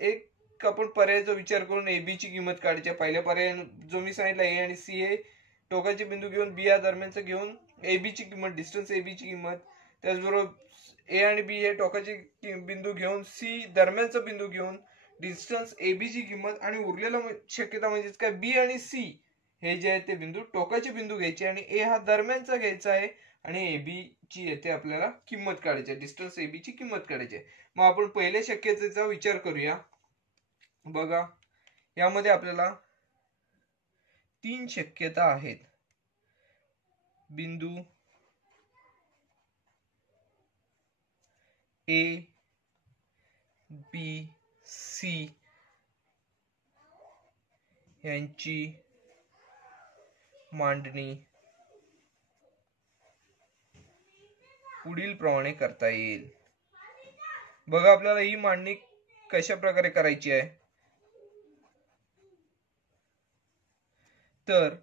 एक आपण पर्यायाचा विचार करून AB ची किंमत काढायची. पहिल्या पर्याय जो मी सांगितला, A आणि C हे टोकाचे बिंदू घेऊन B हा दरम्यानचा घेऊन AB ची किंमत, डिस्टन्स AB ची किंमत, त्याचबरोबर A आणि B हे टोकाचे बिंदू घेऊन C दरम्यानचा बिंदू घेऊन डिस्टन्स AB ची किंमत, आणि उरलेला शक्यता म्हणजेच काय, B आणि C हे जे आहेत ते बिंदू टोकाचे बिंदू घ्यायचे आणि A हा दरम्यानचा घ्यायचा आहे आणि AB ची येथे आपल्याला किंमत काढायची, डिस्टन्स AB ची किंमत काढायची. मग आपण पहिल्या शक्यतेचा विचार करूया. बघा यामध्ये आपल्याला 3 शक्यता आहेत. बिंदू A B C यांची मांडणी पुढील प्रमाणे करता येईल. बघा आपल्याला ही मांडणी कशा प्रकारे करायची आहे तर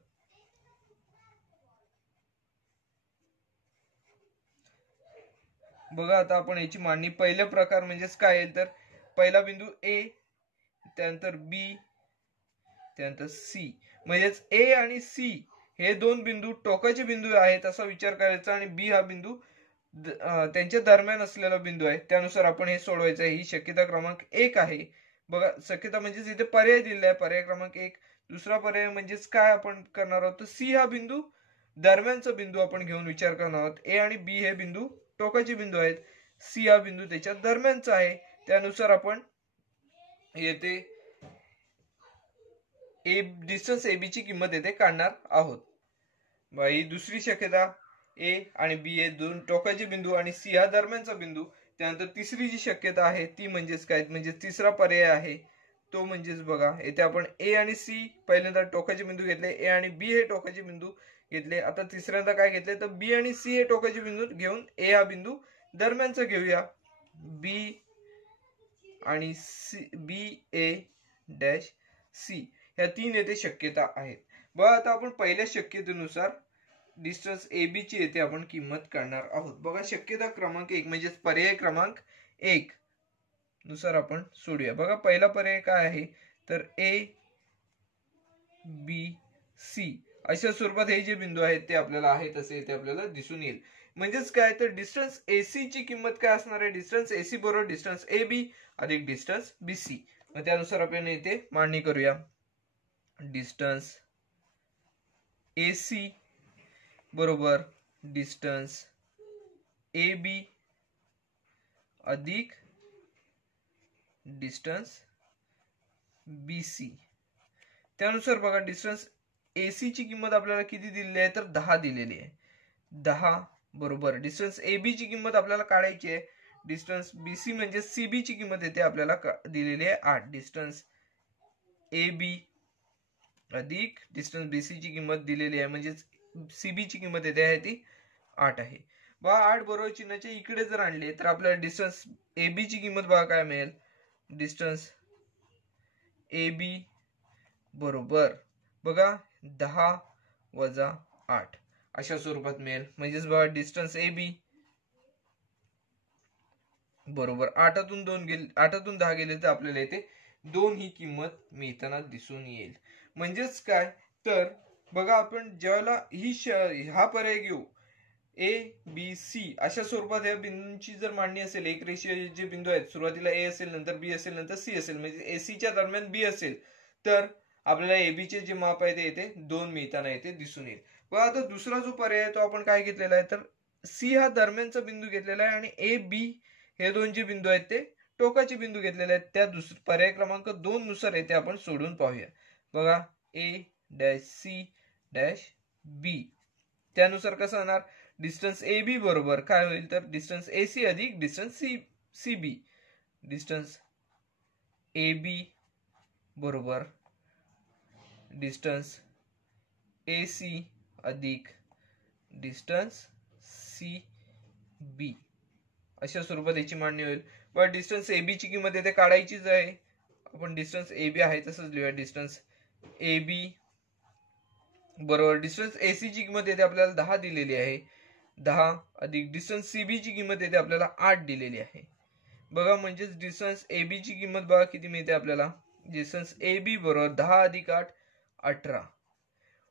बघा आता आपण याची मांडणी पहिला प्रकार म्हणजेच काय आहे तर पहिला बिंदू A, त्यानंतर B, त्यानंतर C, म्हणजेच A आणि C हे दोन बिंदू टोकाचे बिंदू आहेत असा विचार करायचा आणि B हा बिंदू त्यांच्या दरम्यान असलेला बिंदू आहे. त्यानुसार आपण हे सोडवायचं आहे. ही शक्यता क्रमांक 1 आहे. बघा शक्यता म्हणजेच इथे पर्याय दिलेला आहे, पर्याय क्रमांक 1. दुसरा पर्याय म्हणजेच काय आपण करणार आहोत तर C हा बिंदू दरम्यानचा बिंदू आपण घेऊन विचार करणार आहोत. A आणि B हे बिंदू टोकाचे बिंदू आहेत, C हा बिंदू त्याच्या दरम्यानचा आहे. त्यानुसार आपण येथे डिस्टन्स AB ची किंमत येथे काढणार आहोत. ही दुसरी शक्यता, A आणि B हे दोन टोकाचे बिंदू आणि C हा दरम्यानचा बिंदू. त्यानंतर तिसरी जी शक्यता आहे ती म्हणजेच काय, म्हणजे तिसरा पर्याय आहे तो म्हणजेच बघा येथे आपण A आणि C पहिल्यांदा टोकाचे बिंदू घेतले, A आणि B हे टोकाचे बिंदू घेतले. आता तिसऱ्यांदा काय घेतले तर B आणि C हे टोकाचे बिंदू घेऊन A हा बिंदू दरम्यानचा घेऊया. B आणि B A डॅश C ह्या 3 येथे शक्यता आहेत. बघा आता आपण पहिल्या शक्यतेनुसार डिस्टन्स AB ची येथे आपण किंमत काढणार आहोत. बघा शक्यता क्रमांक 1 म्हणजे पर्याय क्रमांक 1 नुसार आपण सोडूया. बघा पहिला पर्याय काय आहे तर A B C अशा स्वरूपात हे जे बिंदू आहेत ते आपल्याला आहेत असे इथे आपल्याला दिसून येईल. म्हणजेच काय तर डिस्टन्स AC ची किंमत काय असणार आहे, डिस्टन्स AC बरोबर डिस्टन्स AB अधिक डिस्टन्स BC. मग त्यानुसार आपण इथे मांडणी करूया. डिस्टन्स AC बरोबर डिस्टन्स AB अधिक डिस्टन्स BC. त्यानुसार बघा डिस्टन्स AC ची किंमत आपल्याला किती दिलेली आहे तर 10 दिलेली आहे. 10 बरोबर डिस्टन्स AB ची किंमत आपल्याला काढायची आहे. डिस्टन्स BC म्हणजे CB ची किंमत येते आपल्याला दिलेली आहे 8. डिस्टन्स AB अधिक डिस्टन्स BC ची किंमत दिलेली आहे म्हणजेच CB ची किंमत येते आहे ती 8 आहे. बघा 8 बरोबर चिन्हाच्या इकडे जर आणले तर आपल्याला डिस्टन्स AB ची किंमत बघा काय मिळेल, डिस्टन्स AB बरोबर बघा 10 वजा 8 अशा स्वरूपात मिळेल. म्हणजेच बघा डिस्टन्स ए बी बरोबर 8तून 10 गेले तर आपल्याला इथे 2 ही किंमत मिळताना दिसून येईल. म्हणजेच काय तर बघा आपण ज्यावेळेला हा पर्याय घेऊ ए बी सी अशा स्वरूपात या बिंदूंची जर मांडणी असेल, एक रेषीय जे बिंदू आहेत सुरुवातीला ए असेल, नंतर बी असेल, नंतर सी असेल, म्हणजे एसीच्या दरम्यान बी असेल, तर आपल्याला एबीचे जे माप आहे ते येते 2 मिळताना येते दिसून येईल. बघा आता दुसरा जो पर्याय आहे तो आपण काय घेतलेला आहे तर सी हा दरम्यानचा बिंदू घेतलेला आहे आणि ए बी हे दोन जे बिंदू आहेत ते टोकाचे बिंदू घेतलेले आहेत. त्या पर्याय क्रमांक 2 नुसार येते आपण सोडून पाहूया. बघा ए डॅश सी डॅश बी त्यानुसार कसं होणार डिस्टन्स ए बी बरोबर काय होईल तर डिस्टन्स ए सी अधिक distance C B. Distance A B बरोबर डिस्टन्स ए सी अधिक डिस्टन्स सी बी अशा स्वरूपात याची मांडणी होईल. पण डिस्टन्स ए बी ची किंमत येथे काढायचीच आहे. आपण डिस्टन्स ए बी आहे तसंच लिहूया. डिस्टन्स ए बी बरोबर डिस्टन्स ए सी ची किंमत येथे आपल्याला 10 दिलेली आहे. 10 अधिक डिस्टन्स सी बी ची किंमत येथे आपल्याला 8 दिलेली आहे. बघा म्हणजेच डिस्टन्स ए बी ची किंमत बघा किती मिळते आपल्याला. डिस्टन्स ए बी बरोबर 10 अधिक 8 18.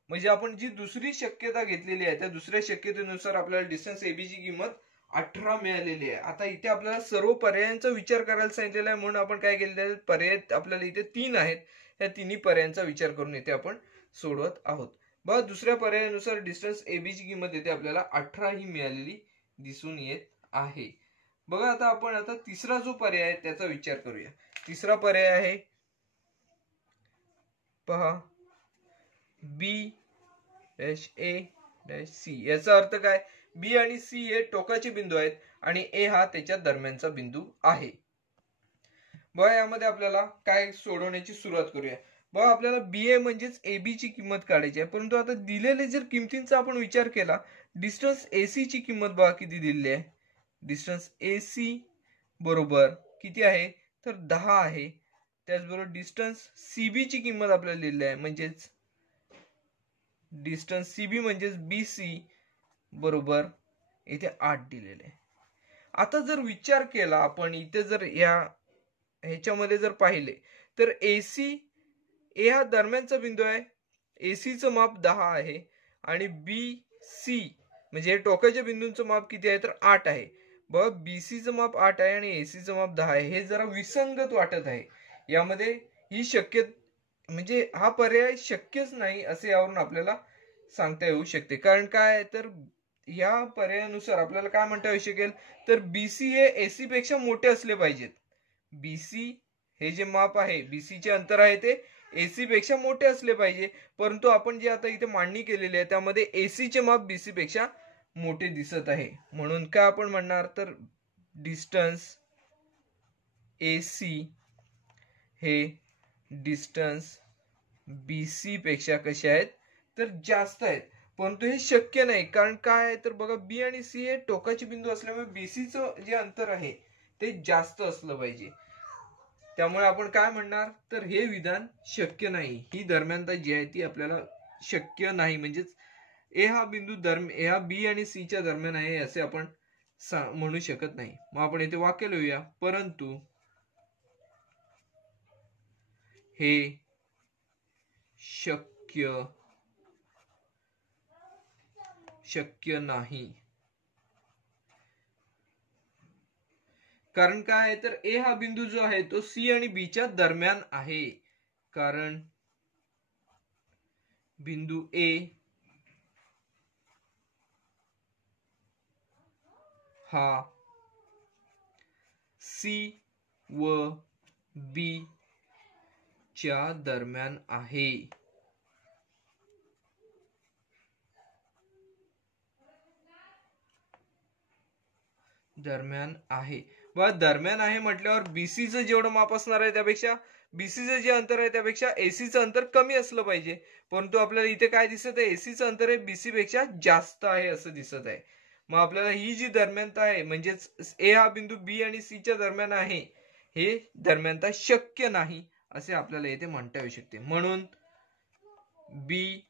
म्हणजे आपण जी दुसरी शक्यता घेतलेली आहे त्या दुसऱ्या शक्यतेनुसार आपल्याला डिस्टन्स ए बी ची किंमत 18 मिळालेली आहे. आता इथे आपल्याला सर्व पर्यायांचा विचार करायला सांगितलेला आहे म्हणून आपण काय केलेलं आहे पर्याय आपल्याला इथे 3 आहेत. या तिन्ही पर्यायांचा विचार करून इथे आपण सोडवत आहोत. बघा दुसऱ्या पर्यायानुसार डिस्टन्स ए बी ची किंमत येते आपल्याला 18 ही मिळालेली दिसून येत आहे. बघा आता तिसरा जो पर्याय आहे त्याचा विचार करूया. तिसरा पर्याय आहे पहा बी डॅश ए डॅश सी. याचा अर्थ काय बी आणि सी हे टोकाचे बिंदू आहेत आणि ए हा त्याच्या दरम्यानचा बिंदू आहे. बघा यामध्ये आपल्याला काय सोडवण्याची सुरुवात करूया. बघा आपल्याला बी ए म्हणजेच ए बी ची किंमत काढायची आहे. परंतु आता दिलेले जर किमतींचा आपण विचार केला डिस्टन्स ए सी ची किंमत बघा किती दिलेली आहे. डिस्टन्स ए सी बरोबर किती आहे तर 10 आहे. त्याचबरोबर डिस्टन्स सी बी ची किंमत आपल्याला दिलेली आहे म्हणजेच डिस्टन्स सी बी म्हणजेच बी सी बरोबर इथे 8 दिलेले आहे. आता जर विचार केला आपण इथे जर ह्याच्यामध्ये जर पाहिले तर ए हा दरम्यानचा बिंदू आहे. एसीचं माप 10 आहे आणि बी सी म्हणजे टोकाच्या बिंदूंचं माप किती आहे तर 8 आहे. बघ बीसीचं माप 8 आहे आणि एसीचं माप 10 आहे. हे जरा विसंगत वाटत आहे. यामध्ये ही म्हणजे हा पर्याय शक्यच नाही असे यावरून आपल्याला सांगता येऊ शकते. कारण काय तर या पर्यायानुसार आपल्याला काय म्हणता येऊ शकेल तर बीसी हे एसी पेक्षा मोठे असले पाहिजेत. बीसी हे जे माप आहे बीसी चे अंतर आहे ते एसी पेक्षा मोठे असले पाहिजे. परंतु आपण जे आता इथे मांडणी केलेली आहे त्यामध्ये एसी चे माप बीसी पेक्षा मोठे दिसत आहे. म्हणून काय आपण म्हणणार तर डिस्टन्स एसी हे डिस्टन्स बीसी पेक्षा कसे आहेत तर जास्त आहेत. परंतु हे शक्य नाही. कारण काय आहे तर बघा बी आणि सी हे टोकाचे बिंदू असल्यामुळे बीसीचं जे अंतर आहे ते जास्त असलं पाहिजे. त्यामुळे आपण काय म्हणणार तर हे विधान शक्य नाही. ही दरम्यानता जी आहे ती आपल्याला शक्य नाही. म्हणजेच ए हा बिंदू ह्या बी आणि सी च्या दरम्यान आहे असे आपण म्हणू शकत नाही. मग आपण इथे वाक्य लिहूया परंतु हे शक्य नाही. कारण काय आहे तर ए हा बिंदू जो आहे तो सी आणि बी च्या दरम्यान आहे. कारण बिंदू ए हा सी व बी च्या दरम्यान आहे. दरम्यान आहे म्हटल्यावर बीसीचं जेवढं माप असणार आहे त्यापेक्षा बीसीचं जे अंतर आहे त्यापेक्षा एसीचं अंतर कमी असलं पाहिजे. परंतु आपल्याला इथे काय दिसत आहे एसीचं अंतर हे बीसी पेक्षा जास्त आहे असं दिसत आहे. मग आपल्याला ही जी दरम्यानता आहे म्हणजेच ए हा बिंदू बी आणि सी च्या दरम्यान आहे हे दरम्यानता शक्य नाही असे आपल्याला इथे म्हणता येऊ शकते. म्हणून बी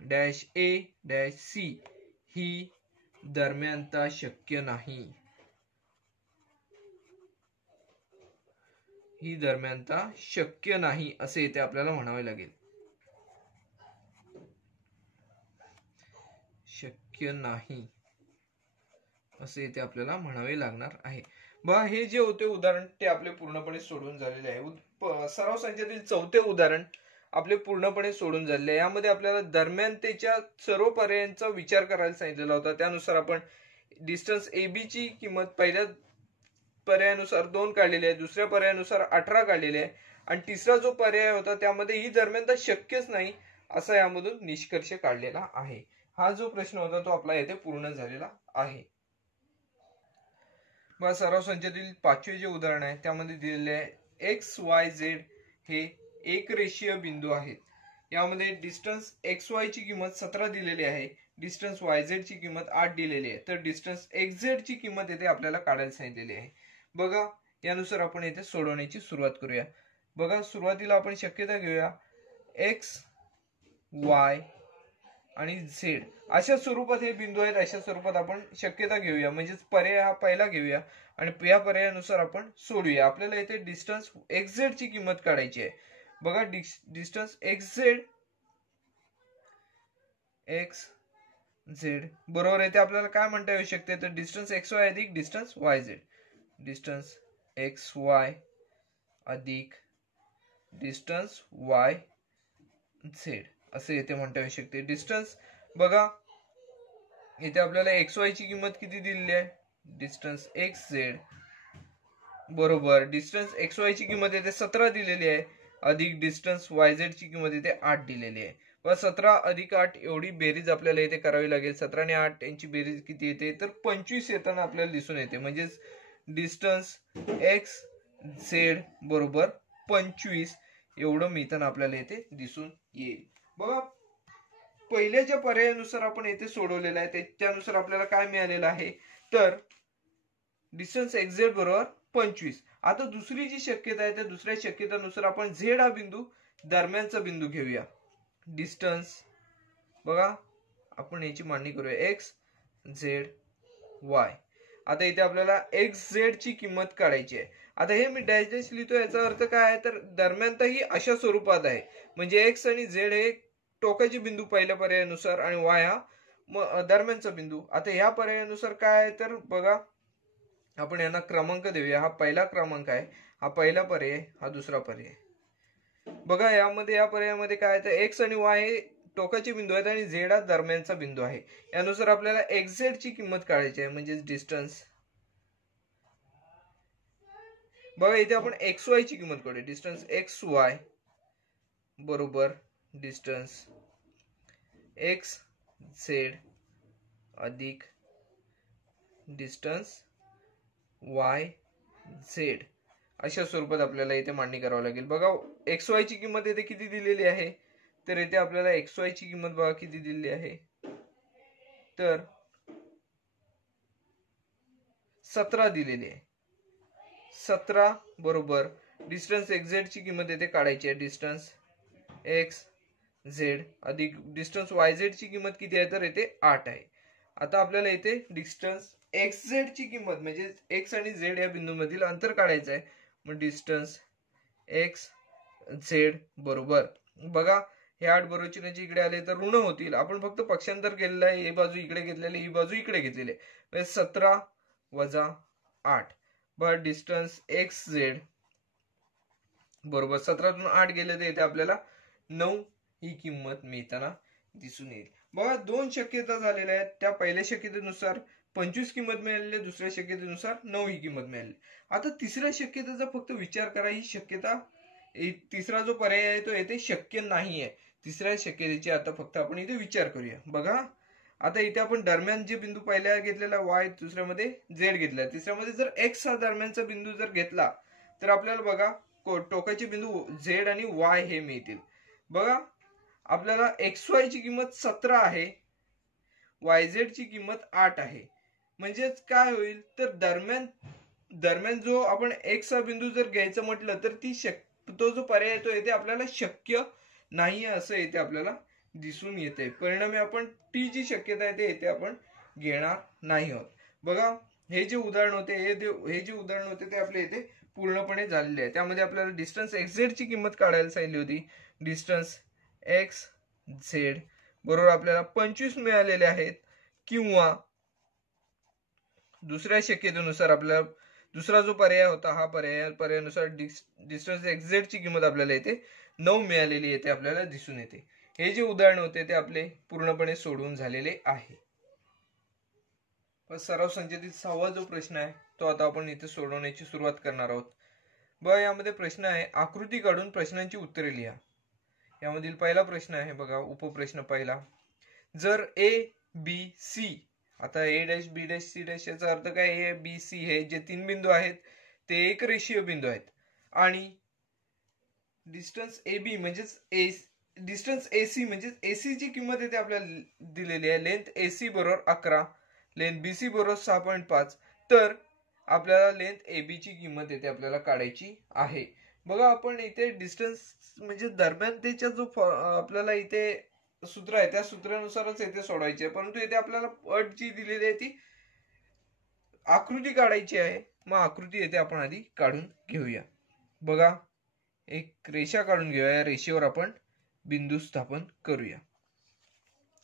डॅश ए डॅश सी ही दरम्यानता शक्य नाही. ही दरम्यानता शक्य नाही असे इथे आपल्याला म्हणावे लागेल. शक्य नाही असे इथे आपल्याला म्हणावे लागणार आहे. बघा हे जे होते उदाहरण ते आपले पूर्णपणे सोडून झालेले आहे. सराव संचातील चौथे उदाहरण आपले पूर्णपणे सोडून झालेले आहे. यामध्ये आपल्याला दरम्यानतेच्या सर्व पर्यायांचा विचार करायला सांगितलेला होता. त्यानुसार आपण डिस्टन्स AB ची किंमत पहिल्या पर्यायानुसार 2 काढलेली आहे, दुसऱ्या पर्यायानुसार 18 काढलेली आहे आणि तिसरा जो पर्याय होता त्यामध्ये ही दरम्यानता शक्यच नाही असा यामधून निष्कर्ष काढलेला आहे. हा जो प्रश्न होता तो आपला येथे पूर्ण झालेला आहे. बघा सराव संचातील पाचवे जे उदाहरण आहे त्यामध्ये दिलेले आहे XYZ हे एक रेषीय बिंदू आहेत. यामध्ये डिस्टन्स XY ची किंमत 17 दिलेली आहे, डिस्टन्स YZ ची किंमत 8 दिलेली आहे, तर डिस्टन्स XZ ची किंमत येथे आपल्याला काढायला सांगितलेली आहे. बघा यानुसार आपण येथे सोडवण्याची सुरुवात करूया. बघा सुरुवातीला आपण शक्यता घेऊया X, Y आणि Z अशा स्वरूपात हे बिंदू आहेत. अशा स्वरूपात आपण शक्यता घेऊया, म्हणजेच पर्याय हा पहिला घेऊया आणि या पर्यायानुसार आपण सोडूया. आपल्याला इथे डिस्टन्स XZ ची किंमत काढायची आहे. बघा डिस्टन्स XZ बरोबर आहे ते आपल्याला काय म्हणता येऊ शकते, तर डिस्टन्स XY अधिक डिस्टन्स YZ. डिस्टन्स XY अधिक डिस्टन्स YZ असे इथे म्हणता येऊ शकते. डिस्टन्स बघा इथे आपल्याला XY ची किंमत किती दिलेली आहे, डिस्टन्स XZ बरोबर डिस्टन्स XY ची किंमत येते 17 दिलेली आहे अधिक डिस्टन्स YZ ची किंमत येते 8 दिलेली आहे. व 17 अधिक 8 एवढी बेरीज आपल्याला इथे करावी लागेल. 17 आणि 8 यांची बेरीज किती येते, तर 25 येताना आपल्याला दिसून येते. म्हणजेच डिस्टन्स XZ बरोबर 25 एवढं मिळताना आपल्याला इथे दिसून येईल. बघा पहिल्याच्या पर्यायानुसार आपण येथे सोडवलेलं आहे, त्यानुसार आपल्याला काय मिळालेलं आहे, तर डिस्टन्स XZ बरोबर 25. आता दुसरी जी शक्यता आहे त्या दुसऱ्या शक्यतेनुसार आपण Z हा बिंदू दरम्यानचा बिंदू घेऊया. डिस्टन्स बघा आपण याची मांडणी करूया XZY. आता इथे आपल्याला XZ ची किंमत काढायची आहे. आता हे मी डॅश डॅश लिहितो, याचा अर्थ काय आहे, तर दरम्यानता ही अशा स्वरूपात आहे, म्हणजे X आणि Z हे टोकाचे बिंदू पहिल्या पर्यायानुसार आणि Y हा दरम्यानचा बिंदू. आता ह्या पर्यायानुसार काय आहे, तर बघा आपण यांना क्रमांक देऊया. हा पहिला क्रमांक आहे, हा पहिला पर्याय, हा दुसरा पर्याय. बघा यामध्ये या पर्यायामध्ये काय आहे, तर X आणि Y हे टोकाचे बिंदू आहेत आणि Z हा दरम्यानचा बिंदू आहे. यानुसार आपल्याला XZ ची किंमत काढायची आहे, म्हणजे डिस्टन्स बघा इथे आपण XY ची किंमत काढूया. डिस्टन्स XY बरोबर डिस्टन्स XZ अधिक डिस्टन्स YZ अशा स्वरूपात आपल्याला इथे मांडणी करावी लागेल. बघा XY ची किंमत इथे किती दिलेली आहे, तर इथे आपल्याला XY ची किंमत बघा किती दिलेली आहे, तर 17 दिलेली आहे. 17 बरोबर डिस्टन्स XZ ची किंमत इथे काढायची आहे. डिस्टन्स XZ अधिक डिस्टन्स YZ ची किंमत किती आहे, तर इथे 8 आहे. आता आपल्याला इथे डिस्टन्स XZ ची किंमत म्हणजे X आणि Z या बिंदू मधील अंतर काढायचं आहे. मग डिस्टन्स XZ बरोबर बघा हे 8 बरोबर चिन्हाचे इकडे आले तर ऋण होतील. आपण फक्त पक्षांतर केलेलं आहे, ही बाजू इकडे घेतलेली, ही बाजू इकडे घेतलेली आहे. 17 वजा 8 बघा डिस्टन्स XZ बरोबर 17 तून 8 गेले तर इथे आपल्याला 9 ही किंमत मिळताना दिसून येईल. बघा दोन शक्यता झालेल्या आहेत. त्या पहिल्या शक्यतेनुसार 25 किंमत मिळालेली, दुसऱ्या शक्यतेनुसार 9 ही किंमत मिळाली. आता तिसऱ्या शक्यतेचा फक्त विचार करा. ही शक्यता तिसरा जो पर्याय आहे तो येथे शक्य नाहीये. तिसऱ्या शक्यतेची आता फक्त आपण इथे विचार करूया. बघा आता इथे आपण दरम्यान जे बिंदू पहिल्या घेतलेला Y, दुसऱ्यामध्ये Z घेतला, तिसऱ्यामध्ये जर X हा दरम्यानचा बिंदू जर घेतला तर आपल्याला बघा टोकाचे बिंदू Z आणि Y हे मिळतील. बघा आपल्याला XY ची किंमत 17 आहे, YZ ची किंमत 8 आहे. म्हणजेच काय होईल, तर दरम्यान जो आपण X हा बिंदू जर घ्यायचं म्हटलं तर तो जो पर्याय तो येथे आपल्याला शक्य नाहीये असं येथे आपल्याला दिसून येते. परिणामी आपण टी जी शक्यता आहे ते येथे आपण घेणार नाही आहोत. बघा हे जे उदाहरण होते ते आपल्या इथे पूर्णपणे झालेले आहे. त्यामध्ये आपल्याला डिस्टन्स एक्झेड ची किंमत काढायला सांगितली होती. डिस्टन्स एक्स झेड बरोबर आपल्याला 25 मिळालेले आहेत, किंवा दुसऱ्या शक्यतेनुसार आपल्याला दुसरा जो पर्याय होता हा पर्यायानुसार डिस्टन्स एक्झेड ची किंमत आपल्याला इथे 9 मिळालेली येते आपल्याला दिसून येते. हे जे उदाहरण होते ते आपले पूर्णपणे सोडवून झालेले आहे. सराव संचातील 6वा जो प्रश्न आहे तो आता आपण इथे सोडवण्याची सुरुवात करणार आहोत. बघा यामध्ये प्रश्न आहे आकृती काढून प्रश्नांची उत्तरे लिहा. यामधील पहिला प्रश्न आहे बघा उपप्रश्न पहिला. जर ए बी सी, आता A dash B dash C dash याचा अर्थ काय, ए बी सी हे जे 3 बिंदू आहेत ते एक रेषीय बिंदू आहेत आणि डिस्टन्स ए बी म्हणजेच डिस्टन्स एसी म्हणजेच एसी ची किंमत येते आपल्याला दिलेली आहे. लेंथ एसी बरोबर 11, लेंथ बीसी बरोबर 6.5, तर आपल्याला लेंथ एबी ची किंमत येते आपल्याला काढायची आहे. बघा आपण इथे डिस्टन्स म्हणजे दरम्यानतेच्या जो आपल्याला इथे सूत्र आहे त्या सूत्रानुसारच येथे सोडवायचे आहे, परंतु इथे आपल्याला अट जी दिलेली आहे ती आकृती काढायची आहे. मग आकृती येथे आपण आधी काढून घेऊया. बघा एक रेषा काढून घेऊया. या रेषेवर आपण बिंदू स्थापन करूया.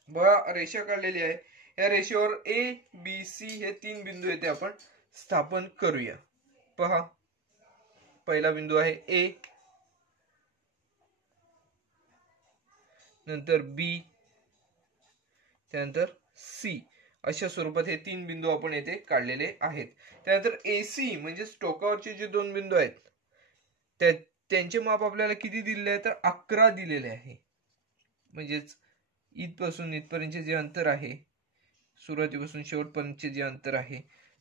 बघा रेषा काढलेली आहे. या रेषेवर ए बी सी हे 3 बिंदू येथे आपण स्थापन करूया. पहा पहिला बिंदू आहे ए, नंतर बी, त्यानंतर सी. अशा स्वरूपात हे 3 बिंदू आपण येथे काढलेले आहेत. त्यानंतर एसी म्हणजेच टोकावरचे जे 2 बिंदू आहेत त्यांचे माप आपल्याला किती दिलेले आहे तर 11 दिलेले आहे. म्हणजेच इथपासून इथपर्यंतचे जे अंतर आहे, सुरुवातीपासून शेवटपर्यंतचे जे अंतर आहे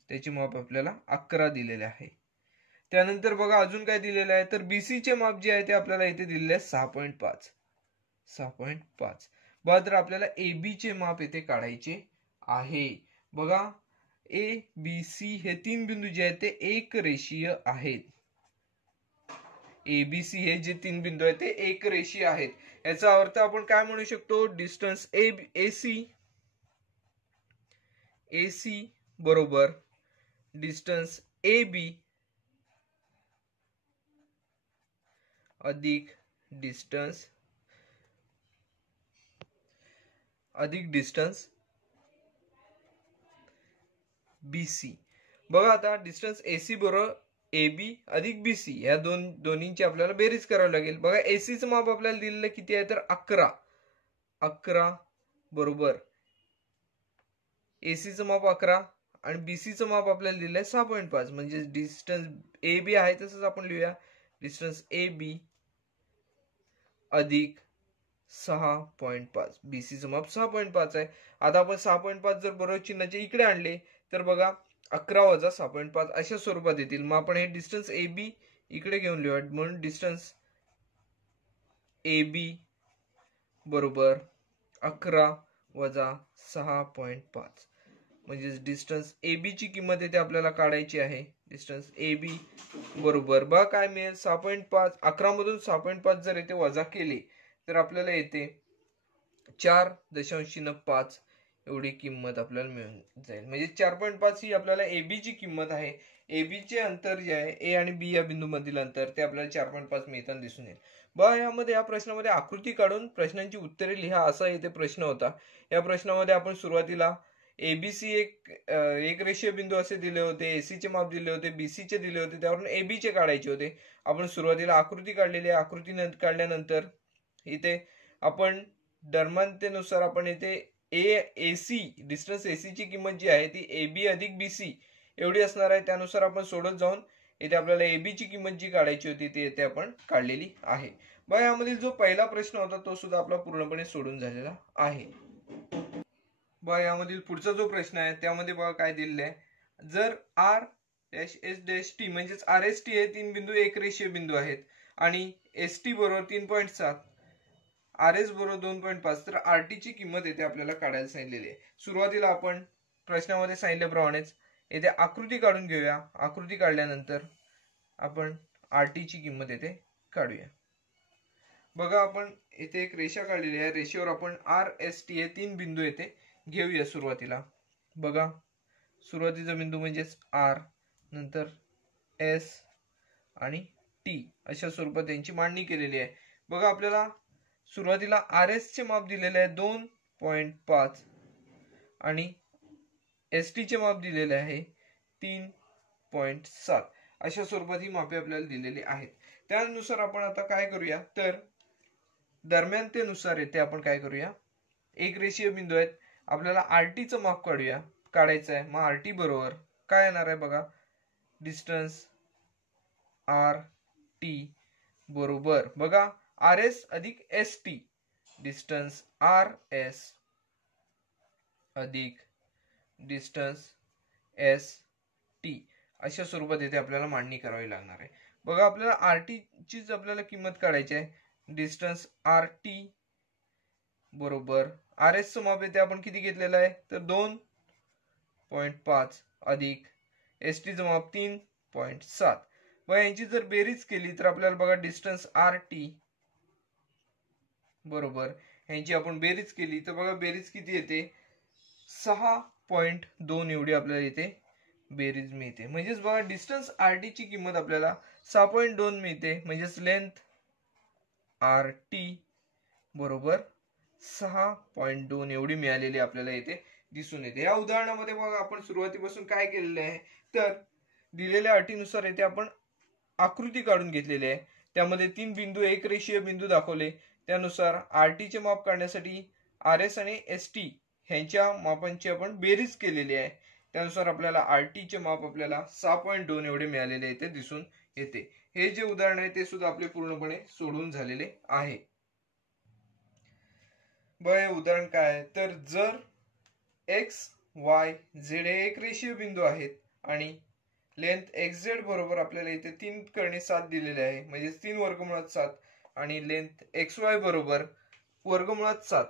त्याचे माप आपल्याला 11 दिलेले आहे. त्यानंतर बघा अजून काय दिलेलं आहे तर बीसी चे माप जे आहे ते आपल्याला इथे दिलेले आहे 6.5. बघा तर आपल्याला एबी चे माप येथे काढायचे आहे. बघा ए बी सी हे 3 बिंदू जे आहेत ते एक रेषीय आहेत. एबीसी हे जे 3 बिंदू आहेत ते एक रेषीय आहेत. याचा अर्थ आपण काय म्हणू शकतो, डिस्टन्स एसी बरोबर डिस्टन्स ए बी अधिक डिस्टन्स बीसी. बघा आता डिस्टन्स एसी बरोबर एबी अधिक बीसी या दोन्हींची आपल्याला बेरीज करावी लागेल. बघा एसीचं माप आपल्याला दिलेलं किती आहे तर 11 बरोबर एसीचं माप 11 आणि बीसीचं माप आपल्याला दिलंय 6.5. म्हणजे डिस्टन्स ए बी आहे तसंच आपण लिहूया, डिस्टन्स ए बी अधिक 6.5. बीसीचं माप 6.5 आहे. आता आपण 6.5 जर बरोबर चिन्हाचे इकडे आणले तर बघा 11 वजा 6.5 अशा स्वरूपात येतील. मग आपण हे डिस्टन्स ए बी इकडे घेऊन लिहूया. म्हणून डिस्टन्स ए बी बरोबर 11 वजा 6.5. म्हणजे डिस्टन्स ए बी ची किंमत येते आपल्याला काढायची आहे. डिस्टन्स ए बी बरोबर बघा काय मिळेल 6.5. 11 मधून 6.5 जर येते वजा केले तर आपल्याला येते 4.5 एवढी किंमत आपल्याला मिळून जाईल. म्हणजे 4.5 ही आपल्याला एबी ची किंमत आहे. एबी चे अंतर जे आहे ए आणि बी या बिंदू मधील अंतर ते आपल्याला 4.5 मिळताना दिसून येईल. बघा या प्रश्नामध्ये आकृती काढून प्रश्नांची उत्तरे लिहा असा इथे प्रश्न होता. या प्रश्नामध्ये आपण सुरुवातीला एबीसी एक रेषीय बिंदू असे दिले होते, एसी चे माप दिले होते, बीसी चे दिले होते, त्यावरून एबी चे काढायचे होते. आपण सुरुवातीला आकृती काढलेली आहे. आकृती काढल्यानंतर इथे आपण दरम्यानतेनुसार आपण इथे एसी डिस्टन्स एसी ची किंमत जी आहे ती एबी अधिक बीसी एवढी असणार आहे. त्यानुसार आपण सोडत जाऊन इथे आपल्याला एबी ची किंमत जी काढायची होती ती इथे आपण काढलेली आहे. बघा यामधील जो पहिला प्रश्न होता तो सुद्धा आपला पूर्णपणे सोडून झालेला आहे. बघा यामधील पुढचा जो प्रश्न आहे त्यामध्ये बघा काय दिलेलं आहे, जर R dash S dash T म्हणजेच आर एस टी हे 3 बिंदू एक रेषीय बिंदू आहेत आणि एस टी बरोबर 3.7, आर एस बरोबर 2.5, तर आर टी ची किंमत येथे आपल्याला काढायला सांगितलेली आहे. सुरुवातीला आपण प्रश्नामध्ये सांगितल्याप्रमाणेच येथे आकृती काढून घेऊया. आकृती काढल्यानंतर आपण आर टी ची किंमत येथे काढूया. बघा आपण इथे एक रेषा काढलेली आहे, रेषेवर आपण आर एस टी हे 3 बिंदू येथे घेऊया सुरुवातीला. बघा सुरुवातीचा बिंदू म्हणजेच आर, नंतर एस आणि टी अशा स्वरूपात यांची मांडणी केलेली आहे. बघा आपल्याला सुरुवातीला आर एस चे माप दिलेले आहे 2.5 आणि एस टी चे माप दिलेले आहे 3.7. अशा स्वरूपात ही मापे आपल्याला दिलेली आहेत. त्यानुसार आपण आता काय करूया तर दरम्यानतेनुसार येथे आपण काय करूया, एक रेषीय बिंदू आहेत, आपल्याला आरटी चं माप काढायचं आहे. मग आरटी बरोबर काय येणार आहे बघा, डिस्टन्स आर टी बरोबर बघा आर एस अधिक S T, distance R S अधिक डिस्टन्स एस टी अशा स्वरूपात येथे आपल्याला मांडणी करावी लागणार आहे. बघा आपल्याला आरटी चीच आपल्याला किंमत काढायची आहे. डिस्टन्स आर टी बरोबर आर एस चं माप येथे आपण किती घेतलेलं आहे तर 2.5 अधिक एस टी चं माप 3.7. व यांची जर बेरीज केली तर आपल्याला बघा डिस्टन्स आर टी बरोबर यांची आपण बेरीज केली तर बघा बेरीज किती येते 6.2 एवढी आपल्याला इथे बेरीज मिळते. म्हणजेच बघा डिस्टन्स आर टी ची किंमत आपल्याला 6.2 मिळते. म्हणजेच लेंथ आर टी बरोबर 6.2 एवढी मिळालेली आपल्याला इथे दिसून येते. या उदाहरणामध्ये बघा आपण सुरुवातीपासून काय केलेले आहे तर दिलेल्या अटीनुसार येथे आपण आकृती काढून घेतलेली आहे. त्यामध्ये 3 बिंदू एक रेषीय बिंदू दाखवले. त्यानुसार आर टी चे माप काढण्यासाठी आर एस आणि एस टी ह्यांच्या मापांची आपण बेरीज केलेली आहे. त्यानुसार आपल्याला आर टी चे माप आपल्याला 6.2 एवढे मिळालेले इथे दिसून येते. हे जे उदाहरण आहे ते सुद्धा आपले पूर्णपणे सोडवून झालेले आहे. बघा हे उदाहरण काय आहे तर जर एक्स वाय झेड हे एक रेषीय बिंदू आहेत आणि लेंथ एक्स झेड बरोबर आपल्याला इथे 3/7 दिलेले आहे, म्हणजे 3 वर्गमुळात 7 आणि लेंथ एक्स वाय बरोबर वर्गमुळात 7,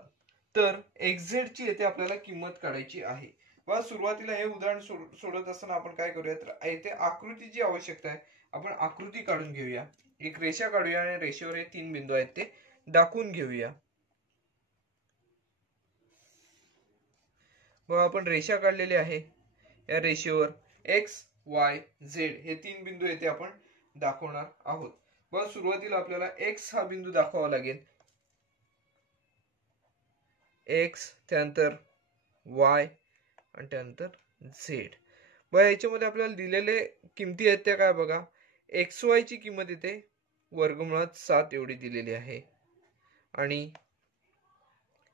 तर एक्स झेड ची येथे आपल्याला किंमत काढायची आहे. व सुरुवातीला हे उदाहरण सोडत असताना आपण काय करूया तर येथे आकृतीची आवश्यकता आहे. आपण आकृती काढून घेऊया, एक रेषा काढूया आणि रेषेवर हे 3 बिंदू आहेत ते दाखवून घेऊया. बघा आपण रेषा काढलेली आहे. या रेषेवर एक्स वाय झेड हे 3 बिंदू येथे आपण दाखवणार आहोत. बघा सुरुवातीला आपल्याला एक्स हा बिंदू दाखवावा लागेल, एक्स त्यानंतर वाय आणि त्यानंतर झेड. बघा याच्यामध्ये आपल्याला दिलेले किमती आहेत त्या काय बघा, एक्स वाय ची किंमत इथे वर्गमुळात 7 एवढी दिलेली आहे आणि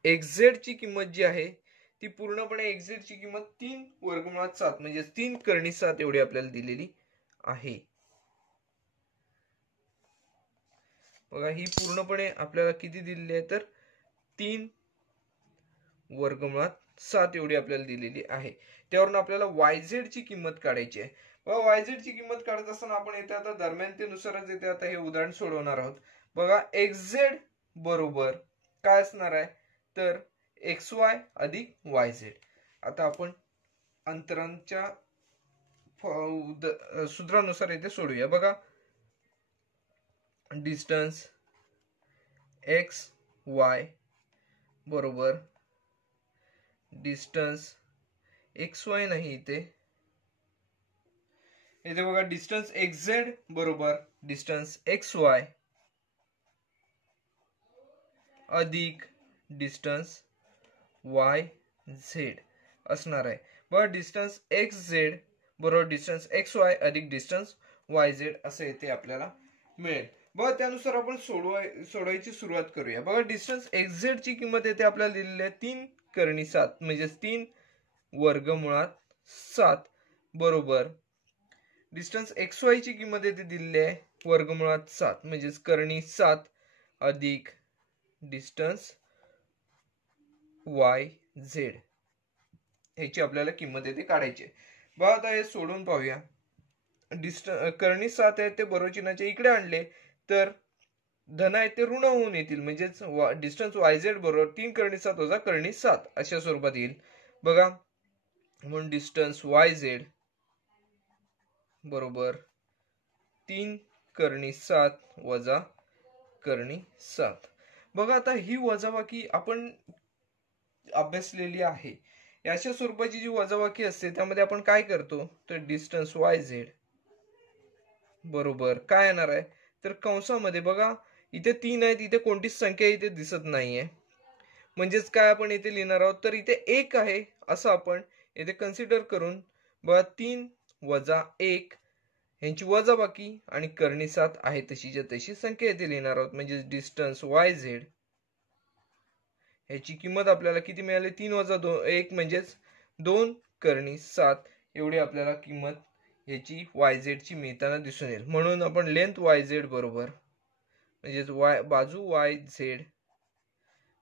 एक्स झेड ची किंमत जी आहे ती पूर्णपणे एक्स झेड ची किंमत 3 वर्गमुळात 7 म्हणजे 3/7 एवढी आपल्याला दिलेली आहे. बघा ही पूर्णपणे आपल्याला किती दिलेली आहे तर 3 वर्गमुळात 7 एवढी आपल्याला दिलेली आहे. त्यावरून आपल्याला yz ची किंमत काढायची आहे. बघा yz ची किंमत काढत असताना आपण येथे आता दरम्यानतेनुसारच येथे आता हे उदाहरण सोडवणार आहोत. बघा xz बरोबर काय असणार आहे तर xy अधिक yz. आता आपण अंतरांच्या सूत्रानुसार येथे सोडूया. बघा डिस्टन्स एक्स वाय बरोबर डिस्टन्स एक्स वाय नाही इथे बघा डिस्टन्स एक्स झेड बरोबर डिस्टन्स एक्स वाय अधिक डिस्टन्स वाय झेड असणार आहे. बघा डिस्टन्स एक्स झेड बरोबर डिस्टन्स एक्स वाय अधिक डिस्टन्स वाय झेड असं येथे आपल्याला मिळेल. बघा त्यानुसार आपण सोडवायची सुरुवात करूया. बघा डिस्टन्स एक्स झेड ची किंमत येथे आपल्याला दिलेली आहे 3/7 म्हणजे 3 वर्गमुळात 7 बरोबर डिस्टन्स एक्स वाय ची किंमत येथे दिलेली आहे वर्गमुळात 7 म्हणजे करणी 7 अधिक डिस्टन्स वाय झेड ह्याची आपल्याला किंमत येथे काढायची. बघा आता हे सोडून पाहूया. करणी 7 आहे ते बरोबर चिन्हाच्या इकडे आणले तर धन आहे ते ऋण होऊन येतील, म्हणजेच डिस्टन्स yz बरोबर 3/7 वजा करणी 7 अशा स्वरूपात येईल. बघा म्हणून डिस्टन्स yz बरोबर 3/7 वजा करणी 7. बघा आता ही वजाबाकी आपण अभ्यासलेली आहे. अशा स्वरूपाची जी वजाबाकी असते त्यामध्ये आपण काय करतो तर डिस्टन्स YZ बरोबर काय येणार आहे तर कंसामध्ये बघा इथे 3 आहेत, इथे कोणतीच संख्या इथे दिसत नाहीये, म्हणजेच काय आपण इथे लिहिणार आहोत तर इथे 1 आहे असं आपण इथे कन्सिडर करून बघा 3 वजा 1 यांची वजाबाकी आणि करणी 7 आहे तशीच्या तशी संख्या इथे लिहिणार आहोत. म्हणजे डिस्टन्स YZ ह्याची किंमत आपल्याला किती मिळाली 3 वजा 1 म्हणजेच 2 करणी 7 एवढी आपल्याला किंमत ह्याची YZ ची मिळताना दिसून येईल. म्हणून आपण लेंथ YZ बरोबर म्हणजेच बाजू YZ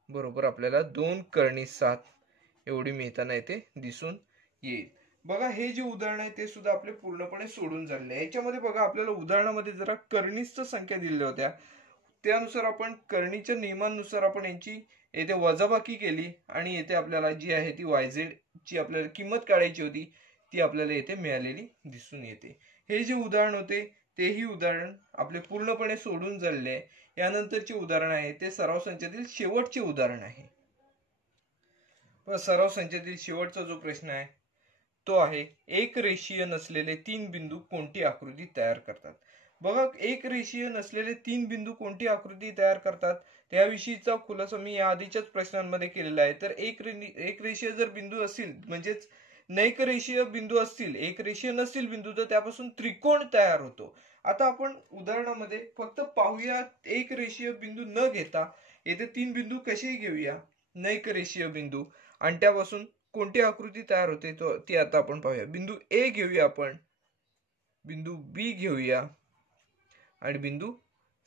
बरोबर आपल्याला 2 करणी 7 एवढी मिळताना इथे दिसून येईल. बघा हे जे उदाहरण आहे ते सुद्धा आपले पूर्णपणे सोडून झाले आहे. याच्यामध्ये बघा आपल्याला उदाहरणामध्ये जरा करणीच्या संख्या दिलेल्या होत्या, त्यानुसार आपण करणीच्या नियमांनुसार आपण यांची येथे वजाबाकी केली आणि येथे आपल्याला जी आहे ती YZ ची आपल्याला किंमत काढायची होती ती आपल्याला येथे मिळालेली दिसून येते. हे जे उदाहरण होते तेही उदाहरण आपले पूर्णपणे सोडून झालेले आहे. यानंतरचे उदाहरण आहे ते सराव संचातील शेवटचे उदाहरण आहे. सराव संचातील शेवटचा जो प्रश्न आहे तो आहे एक रेषीय नसलेले 3 बिंदू कोणती आकृती तयार करतात. बघा एक रेषीय नसलेले 3 बिंदू कोणती आकृती तयार करतात त्याविषयीचा खुलासा मी या आधीच्याच प्रश्नांमध्ये केलेला आहे. तर एक रेषीय जर बिंदू असतील म्हणजेच नैक रेषीय बिंदू असतील, एक रेषीय नसतील बिंदू तर त्यापासून त्रिकोण तयार होतो. आता आपण उदाहरणामध्ये फक्त पाहूया एक रेषीय बिंदू न घेता येथे 3 बिंदू कसे घेऊया नैक रेषीय बिंदू आणि त्यापासून कोणती आकृती तयार होते ती आता आपण पाहूया. बिंदू A घेऊया आपण, बिंदू B घेऊया आणि बिंदू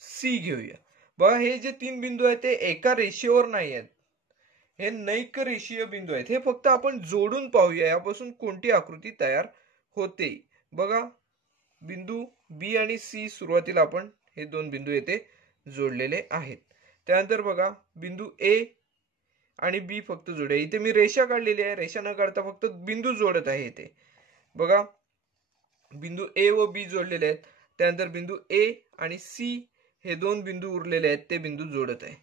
C घेऊया. बघा हे जे 3 बिंदू आहेत ते एका रेषेवर नाही आहेत, हे नैक रेषीय बिंदू आहेत. हे फक्त आपण जोडून पाहूया यापासून कोणती आकृती तयार होते. बघा बिंदू B आणि C सुरुवातीला आपण हे 2 बिंदू येथे जोडलेले आहेत. त्यानंतर बघा बिंदू A आणि B फक्त जोडे, इथे मी रेषा काढलेली आहे, रेषा न काढता फक्त बिंदू जोडत आहे. इथे बघा बिंदू A व B जोडलेले आहेत. त्यानंतर बिंदू A आणि C हे 2 बिंदू उरलेले आहेत ते बिंदू जोडत आहे.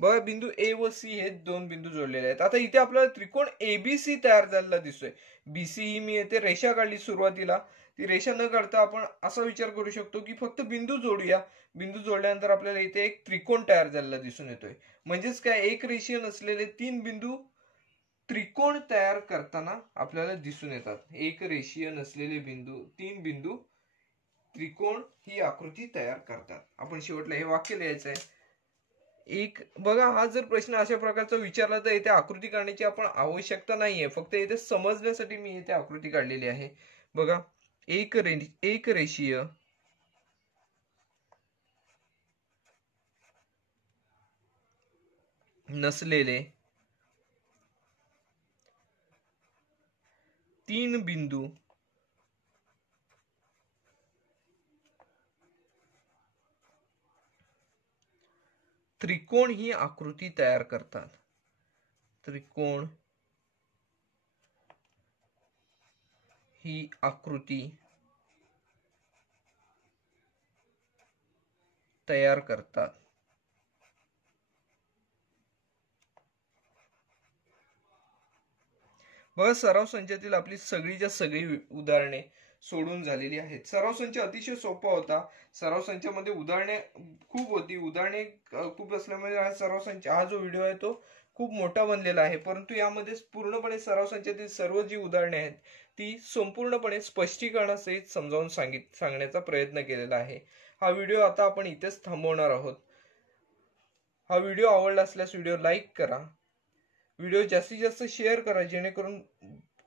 बघा बिंदू A व C हे 2 बिंदू जोडलेले आहेत. आता इथे आपल्याला त्रिकोण ABC तयार झालेला दिसतोय. BC ही मी येथे रेषा काढली सुरुवातीला, ती रेषा न काढता आपण असा विचार करू शकतो की फक्त बिंदू जोडूया. बिंदू जोडल्यानंतर आपल्याला इथे एक त्रिकोण तयार झालेला दिसून येतोय. म्हणजेच काय एक रेषीय नसलेले 3 बिंदू त्रिकोण तयार करताना आपल्याला दिसून येतात. एक रेषीय नसलेले बिंदू 3 बिंदू त्रिकोण ही आकृती तयार करतात. आपण शेवटला हे वाक्य लिहायचं आहे. एक बघा हा जर प्रश्न अशा प्रकारचा विचारला तर इथे आकृती काढण्याची आपण आवश्यकता नाहीये, फक्त इथे समजण्यासाठी मी इथे आकृती काढलेली आहे. बघा एक रेषीय नसलेले 3 बिंदू त्रिकोण ही आकृती तयार करतात. त्रिकोण ही आकृती तयार करतात. बघा सराव संचातील आपली सगळीच्या सगळी उदाहरणे सोडून झालेली आहेत. सराव संच अतिशय सोपा होता. सराव संचामध्ये उदाहरणे खूप होती, उदाहरणे खूप असल्यामुळे हा सराव संच हा जो व्हिडिओ आहे तो खूप मोठा बनलेला आहे. परंतु यामध्ये पूर्णपणे सराव संचातील सर्व जी उदाहरणे आहेत ती संपूर्णपणे स्पष्टीकरणासहित समजावून सांगण्याचा प्रयत्न केलेला आहे. हा व्हिडिओ आता आपण इथेच थांबवणार आहोत. हा व्हिडिओ आवडला असल्यास व्हिडिओ लाईक करा, व्हिडिओ जास्तीत जास्त शेअर करा जेणेकरून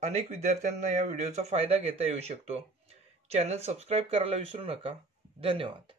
अनेक विद्यार्थ्यांना या व्हिडिओचा फायदा घेता येऊ शकतो. चॅनल सबस्क्राईब करायला विसरू नका. धन्यवाद.